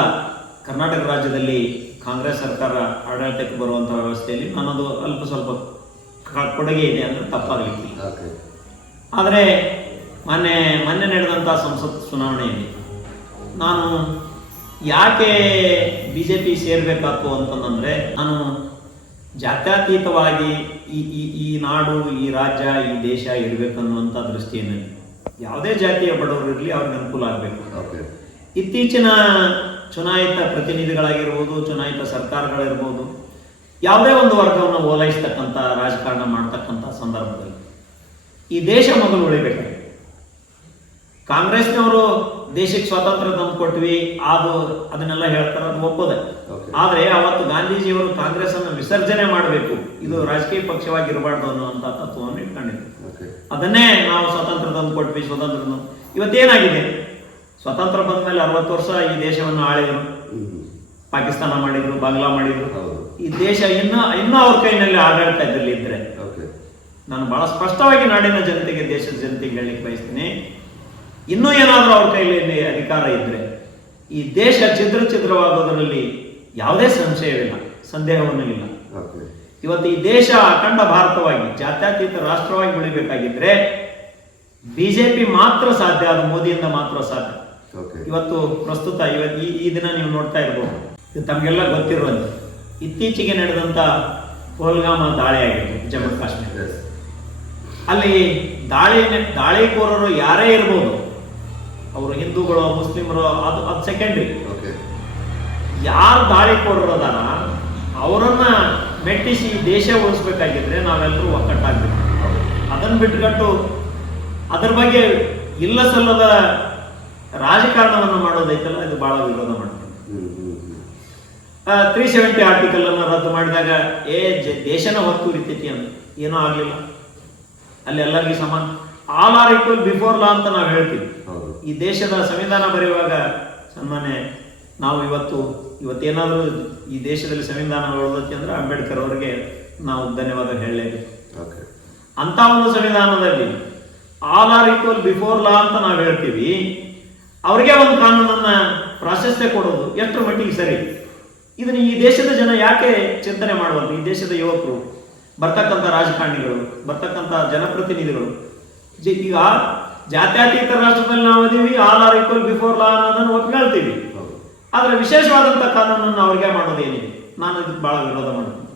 ಕರ್ನಾಟಕ ರಾಜ್ಯದಲ್ಲಿ ಕಾಂಗ್ರೆಸ್ ಸರ್ಕಾರ ಆಡಳಿತಕ್ಕೆ ಬರುವಂಥ ವ್ಯವಸ್ಥೆಯಲ್ಲಿ ನನ್ನದು ಅಲ್ಪ ಸ್ವಲ್ಪ ಕೊಡುಗೆ ಇದೆ ಅಂದರೆ ತಪ್ಪಾಗಲಿಕ್ಕಿಲ್ಲ. ಆದರೆ ಮೊನ್ನೆ ನಡೆದಂಥ ಸಂಸತ್ ಚುನಾವಣೆಯಲ್ಲಿ ನಾನು ಯಾಕೆ BJP ಸೇರ್ಬೇಕಾಯ್ತು ಅಂತಂದ್ರೆ, ನಾನು ಜಾತ್ಯತೀತವಾಗಿ ಈ ನಾಡು, ಈ ರಾಜ್ಯ, ಈ ದೇಶ ಇರಬೇಕನ್ನುವಂಥ ದೃಷ್ಟಿಯನ್ನು, ಯಾವುದೇ ಜಾತಿಯ ಬಡವರು ಇರಲಿ ಅವ್ರಿಗೆ ಅನುಕೂಲ ಆಗಬೇಕು. ಇತ್ತೀಚಿನ ಚುನಾಯಿತ ಪ್ರತಿನಿಧಿಗಳಾಗಿರ್ಬೋದು, ಚುನಾಯಿತ ಸರ್ಕಾರಗಳಿರ್ಬೋದು, ಯಾವುದೇ ಒಂದು ವರ್ಗವನ್ನು ಓಲೈಸ್ತಕ್ಕಂಥ ರಾಜಕಾರಣ ಮಾಡ್ತಕ್ಕಂಥ ಸಂದರ್ಭದಲ್ಲಿ ಈ ದೇಶ ಮೊದಲು ಉಳಿಬೇಕಾಗಿದೆ. ಕಾಂಗ್ರೆಸ್ನವರು ದೇಶಕ್ಕೆ ಸ್ವಾತಂತ್ರ್ಯ ತಂದು ಕೊಟ್ವಿ, ಅದನ್ನೆಲ್ಲ ಹೇಳ್ತಾರೆ, ಅದು ಒಪ್ಪೋದೆ. ಆದ್ರೆ ಅವತ್ತು ಗಾಂಧೀಜಿಯವರು ಕಾಂಗ್ರೆಸ್ ಅನ್ನು ವಿಸರ್ಜನೆ ಮಾಡಬೇಕು, ಇದು ರಾಜಕೀಯ ಪಕ್ಷವಾಗಿ ಇರಬಾರ್ದು ಅನ್ನುವಂಥ ತತ್ವವನ್ನು ಇಟ್ಕೊಂಡಿದ್ರು. ಅದನ್ನೇ ನಾವು ಸ್ವಾತಂತ್ರ್ಯ ತಂದು ಕೊಟ್ವಿ. ಇವತ್ತೇನಾಗಿದೆ, ಸ್ವಾತಂತ್ರ್ಯ ಬಂದ ಮೇಲೆ 60 ವರ್ಷ ಈ ದೇಶವನ್ನು ಆಳಿದ್ರು, ಪಾಕಿಸ್ತಾನ ಮಾಡಿದ್ರು, ಬಾಂಗ್ಲಾ ಮಾಡಿದ್ರು. ಈ ದೇಶ ಇನ್ನೂ ಅವ್ರ ಕೈನಲ್ಲಿ ಆಡಳಿತ ಇದ್ರಲ್ಲಿ ಇದ್ರೆ, ನಾನು ಬಹಳ ಸ್ಪಷ್ಟವಾಗಿ ನಾಡಿನ ಜನತೆಗೆ, ದೇಶದ ಜನತೆಗೆ ಹೇಳಲಿಕ್ಕೆ ಬಯಸ್ತೀನಿ, ಇನ್ನೂ ಏನಾದರೂ ಅವ್ರ ಕೈಯಲ್ಲಿ ಅಧಿಕಾರ ಇದ್ರೆ ಈ ದೇಶ ಛಿದ್ರವಾಗೋದರಲ್ಲಿ ಯಾವುದೇ ಸಂಶಯವಿಲ್ಲ, ಸಂದೇಹವನ್ನೂ ಇಲ್ಲ. ಇವತ್ತು ಈ ದೇಶ ಅಖಂಡ ಭಾರತವಾಗಿ ಜಾತ್ಯತೀತ ರಾಷ್ಟ್ರವಾಗಿ ಬೆಳಿಬೇಕಾಗಿದ್ರೆ BJP ಮಾತ್ರ ಸಾಧ್ಯ, ಅದು ಮೋದಿಯಿಂದ ಮಾತ್ರ ಸಾಧ್ಯ. ಇವತ್ತು ಪ್ರಸ್ತುತ ಈ ದಿನ ನೀವು ನೋಡ್ತಾ ಇರ್ಬೋದು, ಇದು ತಮಗೆಲ್ಲ ಗೊತ್ತಿರುವಂತೆ ಇತ್ತೀಚೆಗೆ ನಡೆದಂತ ಪಹಲ್ಗಾಮ ದಾಳಿ ಆಗಿದೆ ಜಮ್ಮು ಕಾಶ್ಮೀರ. ಅಲ್ಲಿ ದಾಳಿಕೋರರು ಯಾರೇ ಇರ್ಬೋದು, ಅವರು ಹಿಂದೂಗಳು, ಮುಸ್ಲಿಮರು, ಅದು ಸೆಕೆಂಡ್ರಿ. ಯಾರು ದಾಳಿಕೋರರು ಅದಾರ ಅವರನ್ನ ಮೆಟ್ಟಿಸಿ ದೇಶ ಉಳಿಸ್ಬೇಕಾಗಿದ್ರೆ ನಾವೆಲ್ಲರೂ ಒಕ್ಕಟ್ಟಾಗಬೇಕು. ಅದನ್ನು ಬಿಟ್ಟುಕೊಟ್ಟು ಅದ್ರ ಬಗ್ಗೆ ಇಲ್ಲ ಸಲ್ಲದ ರಾಜಕಾರಣವನ್ನು ಮಾಡೋದೈತಲ್ಲ, ಇದು ಬಹಳ ವಿರೋಧ ಮಾಡ್ತೀವಿ. 370 ಆರ್ಟಿಕಲ್ ಅನ್ನು ರದ್ದು ಮಾಡಿದಾಗ ದೇಶನ ಹೊತ್ತು ಉರಿತೈತಿ ಅಂತ ಏನೂ ಆಗ್ಲಿಲ್ಲ. ಅಲ್ಲಿ ಎಲ್ಲರಿಗೂ ಸಮಾನ, all are equal before law ಅಂತ ನಾವು ಹೇಳ್ತೀವಿ. ಈ ದೇಶದ ಸಂವಿಧಾನ ಬರೆಯುವಾಗ ಸನ್ಮಾನ್ಯ ನಾವು ಇವತ್ತೇನಾದರೂ ಈ ದೇಶದಲ್ಲಿ ಸಂವಿಧಾನ ಒಳ್ದೈತಿ ಅಂದ್ರೆ ಅಂಬೇಡ್ಕರ್ ಅವರಿಗೆ ನಾವು ಧನ್ಯವಾದ ಹೇಳಲೇಬೇಕು. ಓಕೆ. ಅಂತ ಒಂದು ಸಂವಿಧಾನದಲ್ಲಿ all are equal before law ಅಂತ ನಾವು ಹೇಳ್ತೀವಿ. ಅವ್ರಿಗೆ ಒಂದು ಕಾನೂನನ್ನ ಪ್ರಾಶಸ್ತ್ಯ ಕೊಡೋದು ಎಷ್ಟರ ಮಟ್ಟಿಗೆ ಸರಿ? ಇದನ್ನ ಈ ದೇಶದ ಜನ ಯಾಕೆ ಚಿಂತನೆ ಮಾಡುವಲ್ಲ? ಈ ದೇಶದ ಯುವಕರು, ಬರ್ತಕ್ಕಂಥ ರಾಜಕಾರಣಿಗಳು, ಬರ್ತಕ್ಕಂಥ ಜನಪ್ರತಿನಿಧಿಗಳು ಈಗ ಜಾತ್ಯತೀತ ರಾಷ್ಟ್ರದಲ್ಲಿ ನಾವು ಅದೀವಿ, all are equal before law ಅನ್ನೋದನ್ನು ಒಪ್ಪಿಕೊಳ್ತೀವಿ. ಆದ್ರೆ ವಿಶೇಷವಾದಂಥ ಕಾನೂನನ್ನು ಅವ್ರಿಗೆ ಮಾಡೋದೇನಿದೆ? ನಾನು ಇದಕ್ಕೆ ಬಹಳ ವಿರೋಧ ಮಾಡ್ತೀನಿ.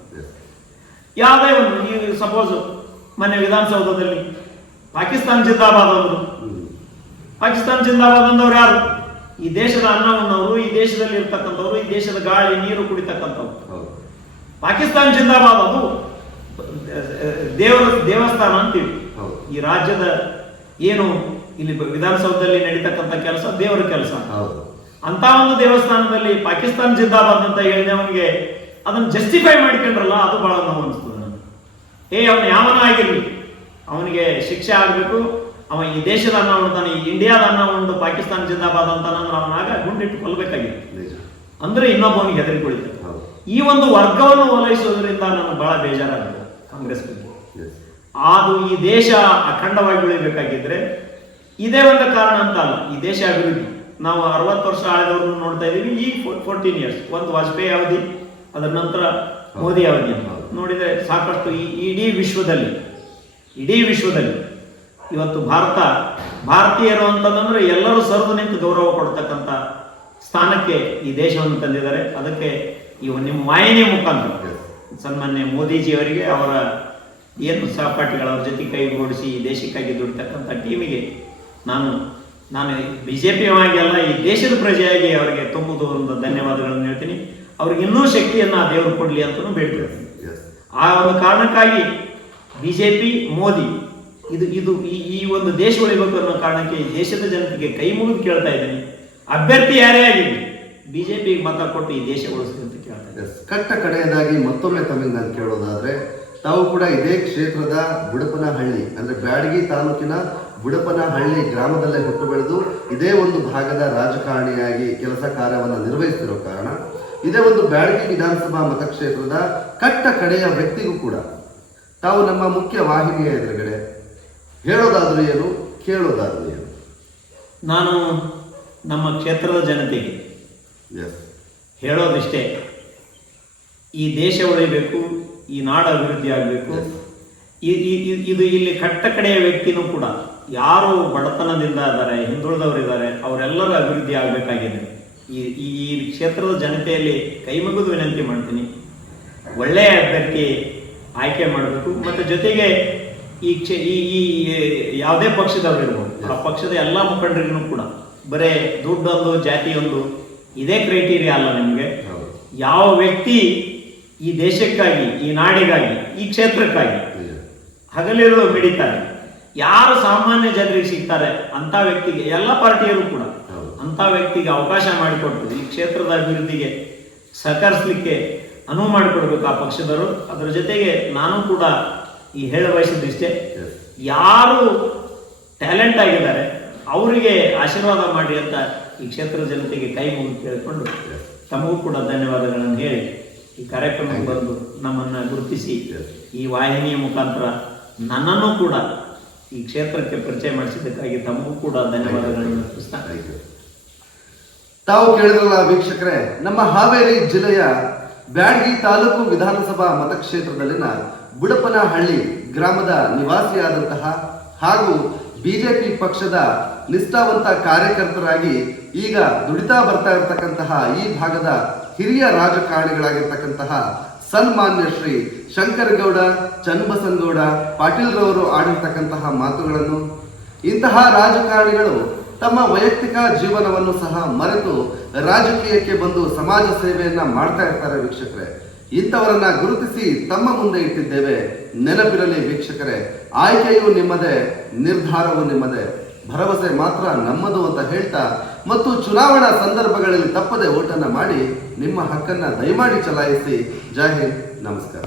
ಯಾವುದೇ ಒಂದು ಈ ಸಪೋಸ್ ಮೊನ್ನೆ ವಿಧಾನಸೌಧದಲ್ಲಿ ಪಾಕಿಸ್ತಾನ ಜಿಂದಾಬಾದ್ ಅಂದ್ರು. ಪಾಕಿಸ್ತಾನ ಜಿಂದಾಬಾದ್ ಅಂದವ್ರು ಯಾರು? ಈ ದೇಶದ ಅನ್ನ ಉಣ್ಣವರು, ಈ ದೇಶದಲ್ಲಿ ಇರ್ತಕ್ಕಂಥವ್ರು, ಈ ದೇಶದ ಗಾಳಿ ನೀರು ಕುಡಿತಕ್ಕಂಥವ್ರು. ಪಾಕಿಸ್ತಾನ ಜಿಂದಾಬಾದ್ ಅದು ದೇವಸ್ಥಾನ ಅಂತೀವಿ. ಈ ರಾಜ್ಯದ ಏನು ಇಲ್ಲಿ ವಿಧಾನಸೌಧದಲ್ಲಿ ನಡೀತಕ್ಕಂಥ ಕೆಲಸ ದೇವರ ಕೆಲಸ. ಅಂತ ಒಂದು ದೇವಸ್ಥಾನದಲ್ಲಿ ಪಾಕಿಸ್ತಾನ ಜಿಂದಾಬಾದ್ ಅಂತ ಹೇಳಿದವನಿಗೆ ಅದನ್ನು ಜಸ್ಟಿಫೈ ಮಾಡಿಕೊಂಡ್ರಲ್ಲ, ಅದು ಬಹಳ ನೋವು ಅನಿಸ್ತದೆ ನನಗೆ. ಅವನು ಯಾವನ ಆಗಿರ್ಲಿ, ಅವನಿಗೆ ಶಿಕ್ಷೆ ಆಗ್ಬೇಕು. ಅವ ಈ ದೇಶದ ಅನ್ನ ಉಣ್ತಾನೆ, ಈ ಇಂಡಿಯಾದ ಅನ್ನ ಉಂಡು ಪಾಕಿಸ್ತಾನ ಜಿಂದಾಬಾದ್ ಅಂತ ಅವನಾಗ ಗುಂಡಿಟ್ಟು ಕೊಲ್ಬೇಕಾಗಿತ್ತು. ಅಂದ್ರೆ ಇನ್ನೊಬ್ಬನಿಗೆ ಹೆದರಿ ಕುಳಿತ. ಈ ಒಂದು ವರ್ಗವನ್ನು ಓಲೈಸುವುದರಿಂದ ನನಗೆ ಬಹಳ ಬೇಜಾರಾಗುತ್ತೆ ಕಾಂಗ್ರೆಸ್ ಬಗ್ಗೆ. ಅದು ಈ ದೇಶ ಅಖಂಡವಾಗಿ ಉಳಿಬೇಕಾಗಿದ್ರೆ ಇದೇ ಒಂದು ಕಾರಣ ಅಂತ ಅಲ್ಲ, ಈ ದೇಶ ಅಭಿವೃದ್ಧಿ. ನಾವು 60 ವರ್ಷ ಆಳಿದವ್ರನ್ನು ನೋಡ್ತಾ ಇದೀವಿ. ಈ 14 ಇಯರ್ಸ್, ಒಂದು ವಾಜಪೇಯಿ ಅವಧಿ, ಅದರ ನಂತರ ಮೋದಿ ಅವಧಿ ನೋಡಿದ್ರೆ ಸಾಕಷ್ಟು ಈ ಇಡೀ ವಿಶ್ವದಲ್ಲಿ ಇವತ್ತು ಭಾರತೀಯರು ಅಂತಂದ್ರೆ ಎಲ್ಲರೂ ಸರಿದು ನಿಂತು ಗೌರವ ಕೊಡ್ತಕ್ಕಂಥ ಸ್ಥಾನಕ್ಕೆ ಈ ದೇಶವನ್ನು ತಂದಿದ್ದಾರೆ. ಅದಕ್ಕೆ ನಿಮ್ಮ ವಾಹಿನಿಯ ಮುಖಾಂತರ ಸನ್ಮಾನ್ಯ ಮೋದಿಜಿ ಅವರಿಗೆ, ಅವರ ಏನು ಸಹಪಾಠಿಗಳವ್ರ ಜೊತೆ ಕೈಗೂಡಿಸಿ ಈ ದೇಶಕ್ಕಾಗಿ ದುಡಿತಕ್ಕಂಥ ಟೀಮಿಗೆ ನಾನು ಬಿಜೆಪಿ ಆಗಿ ಅಲ್ಲ, ಈ ದೇಶದ ಪ್ರಜೆಯಾಗಿ ಅವರಿಗೆ ತುಂಬುವುದು ಒಂದು ಧನ್ಯವಾದಗಳನ್ನು ಹೇಳ್ತೀನಿ. ಅವ್ರಿಗೆ ಇನ್ನೂ ಶಕ್ತಿಯನ್ನ ದೇವರು ಕೊಡ್ಲಿ ಅಂತಲೂ ಬೇಡ್ಕೊಳ್ತೀನಿ. ಆ ಒಂದು ಕಾರಣಕ್ಕಾಗಿ ಬಿಜೆಪಿ ಮೋದಿ ಇದು ಈ ಒಂದು ದೇಶ ಉಳಿಬೇಕು ಅನ್ನೋ ಕಾರಣಕ್ಕೆ ಈ ದೇಶದ ಜನತೆಗೆ ಕೈ ಮುಗಿದು ಕೇಳ್ತಾ ಇದ್ದೀನಿ, ಅಭ್ಯರ್ಥಿ ಯಾರೇ ಆಗಿರಲಿ ಬಿಜೆಪಿಗೆ ಮತ ಕೊಟ್ಟು ಈ ದೇಶ ಉಳಿಸಿ ಅಂತ ಕೇಳ್ತಾ ಇದ್ದೀನಿ. ಕಟ್ಟ ಕಡೆಯದಾಗಿ ಮತ್ತೊಮ್ಮೆ ತಮಗೆ ನಾನು ಕೇಳೋದಾದ್ರೆ, ತಾವು ಕೂಡ ಇದೇ ಕ್ಷೇತ್ರದ ಬುಡಪನಹಳ್ಳಿ ಅಂದ್ರೆ ಬ್ಯಾಡಗಿ ತಾಲೂಕಿನ ಬುಡಪನಹಳ್ಳಿ ಗ್ರಾಮದಲ್ಲೇ ಹುಟ್ಟು ಬೆಳೆದು ಇದೇ ಒಂದು ಭಾಗದ ರಾಜಕಾರಣಿಯಾಗಿ ಕೆಲಸ ಕಾರ್ಯವನ್ನು ನಿರ್ವಹಿಸ್ತಿರೋ ಕಾರಣ ಇದೇ ಒಂದು ಬ್ಯಾಡಗಿ ವಿಧಾನಸಭಾ ಮತಕ್ಷೇತ್ರದ ಕಟ್ಟ ಕಡೆಯ ವ್ಯಕ್ತಿಗೂ ಕೂಡ ತಾವು ನಮ್ಮ ಮುಖ್ಯ ವಾಹಿನಿಯ ಎದುರುಗಡೆ ಹೇಳೋದಾದ್ರೂ ಏನು, ಕೇಳೋದಾದ್ರೂ ಏನು? ನಾನು ನಮ್ಮ ಕ್ಷೇತ್ರದ ಜನತೆಗೆ ಹೇಳೋದಿಷ್ಟೇ, ಈ ದೇಶ ಉಳಿಬೇಕು, ಈ ನಾಡು ಅಭಿವೃದ್ಧಿ ಆಗಬೇಕು. ಇದು ಇಲ್ಲಿ ಕಟ್ಟ ಕಡೆಯ ವ್ಯಕ್ತಿನೂ ಕೂಡ ಯಾರು ಬಡತನದಿಂದ ಇದ್ದಾರೆ, ಹಿಂದುಳಿದವರಿದ್ದಾರೆ, ಅವರೆಲ್ಲರೂ ಅಭಿವೃದ್ಧಿ ಆಗಬೇಕಾಗಿದೆ. ಈ ಕ್ಷೇತ್ರದ ಜನತೆಯಲ್ಲಿ ಕೈ ಮುಗಿದು ವಿನಂತಿ ಮಾಡ್ತೀನಿ, ಒಳ್ಳೆಯ ಅಭ್ಯರ್ಥಿ ಆಯ್ಕೆ ಮಾಡಬೇಕು. ಮತ್ತು ಜೊತೆಗೆ ಈ ಯಾವುದೇ ಪಕ್ಷದವರು ಇರ್ಬೋದು, ಆ ಪಕ್ಷದ ಎಲ್ಲ ಮುಖಂಡರಿಗೂ ಕೂಡ ಬರೇ ದುಡ್ಡೊಂದು ಜಾತಿಯೊಂದು ಇದೇ ಕ್ರೈಟೀರಿಯಾ ಅಲ್ಲ. ನಿಮಗೆ ಯಾವ ವ್ಯಕ್ತಿ ಈ ದೇಶಕ್ಕಾಗಿ, ಈ ನಾಡಿಗಾಗಿ, ಈ ಕ್ಷೇತ್ರಕ್ಕಾಗಿ ಹಗಲಿರುಳು ಮಿಡಿತಾರೆ, ಯಾರು ಸಾಮಾನ್ಯ ಜನರಿಗೆ ಸಿಗ್ತಾರೆ ಅಂತ ವ್ಯಕ್ತಿಗೆ ಎಲ್ಲ ಪಾರ್ಟಿಯರು ಕೂಡ ಅಂತ ವ್ಯಕ್ತಿಗೆ ಅವಕಾಶ ಮಾಡಿಕೊಡ್ತದೆ. ಈ ಕ್ಷೇತ್ರದ ಅಭಿವೃದ್ಧಿಗೆ ಸಹಕರಿಸಲಿಕ್ಕೆ ಅನುವು ಮಾಡಿಕೊಡ್ಬೇಕು ಆ ಪಕ್ಷದವರು. ಅದರ ಜೊತೆಗೆ ನಾನು ಕೂಡ ಈ ಹೇಳ ಬಯಸಿದ್ದಿಷ್ಟೇ, ಯಾರು ಟ್ಯಾಲೆಂಟ್ ಆಗಿದ್ದಾರೆ ಅವರಿಗೆ ಆಶೀರ್ವಾದ ಮಾಡಿ ಅಂತ ಈ ಕ್ಷೇತ್ರದ ಜನತೆಗೆ ಕೈ ಮುಗಿದು ಕೇಳಿಕೊಂಡು ತಮಗೂ ಕೂಡ ಧನ್ಯವಾದಗಳನ್ನು ಹೇಳಿ ಈ ಕಾರ್ಯಕ್ರಮಕ್ಕೆ ಬಂದು ನಮ್ಮನ್ನು ಗುರುತಿಸಿ ಈ ವಾಹಿನಿಯ ಮುಖಾಂತರ ನನ್ನನ್ನು ಕೂಡ ಈ ಕ್ಷೇತ್ರಕ್ಕೆ ಪರಿಚಯ ಮಾಡಿಸಿದ್ದಕ್ಕಾಗಿ ತಮಗೂ ಕೂಡ ಧನ್ಯವಾದಗಳನ್ನು ಅರ್ಪಿಸ್ತಾ. ತಾವು ಕೇಳಿದ್ರಲ್ಲ ವೀಕ್ಷಕರೇ, ನಮ್ಮ ಹಾವೇರಿ ಜಿಲ್ಲೆಯ ಬ್ಯಾಡಗಿ ತಾಲೂಕು ವಿಧಾನಸಭಾ ಮತಕ್ಷೇತ್ರದಲ್ಲಿನ ಬುಡಪನಹಳ್ಳಿ ಗ್ರಾಮದ ನಿವಾಸಿಯಾದಂತಹ ಹಾಗೂ ಬಿಜೆಪಿ ಪಕ್ಷದ ನಿಷ್ಠಾವಂತ ಕಾರ್ಯಕರ್ತರಾಗಿ ಈಗ ದುಡಿತಾ ಬರ್ತಾ ಇರತಕ್ಕಂತಹ ಈ ಭಾಗದ ಹಿರಿಯ ರಾಜಕಾರಣಿಗಳಾಗಿರ್ತಕ್ಕಂತಹ ಸನ್ಮಾನ್ಯ ಶ್ರೀ ಶಂಕರಗೌಡ ಚನ್ನಬಸನಗೌಡ ಪಾಟೀಲ್ ರವರು ಆಡಿರ್ತಕ್ಕಂತಹ ಮಾತುಗಳನ್ನು, ಇಂತಹ ರಾಜಕಾರಣಿಗಳು ತಮ್ಮ ವೈಯಕ್ತಿಕ ಜೀವನವನ್ನು ಸಹ ಮರೆತು ರಾಜಕೀಯಕ್ಕೆ ಬಂದು ಸಮಾಜ ಸೇವೆಯನ್ನ ಮಾಡ್ತಾ ಇರ್ತಾರೆ ವೀಕ್ಷಕರೇ. ಇಂಥವರನ್ನ ಗುರುತಿಸಿ ತಮ್ಮ ಮುಂದೆ ಇಟ್ಟಿದ್ದೇವೆ. ನೆನಪಿರಲಿ ವೀಕ್ಷಕರೇ, ಆಯ್ಕೆಯು ನಿಮ್ಮದೇ, ನಿರ್ಧಾರವು ನಿಮ್ಮದೇ, ಭರವಸೆ ಮಾತ್ರ ನಮ್ಮದು ಅಂತ ಹೇಳ್ತಾ ಮತ್ತು ಚುನಾವಣಾ ಸಂದರ್ಭಗಳಲ್ಲಿ ತಪ್ಪದೆ ಓಟನ್ನ ಮಾಡಿ ನಿಮ್ಮ ಹಕ್ಕನ್ನ ದಯಮಾಡಿ ಚಲಾಯಿಸಿ. ಜೈ ಹಿಂದ್, ನಮಸ್ಕಾರ.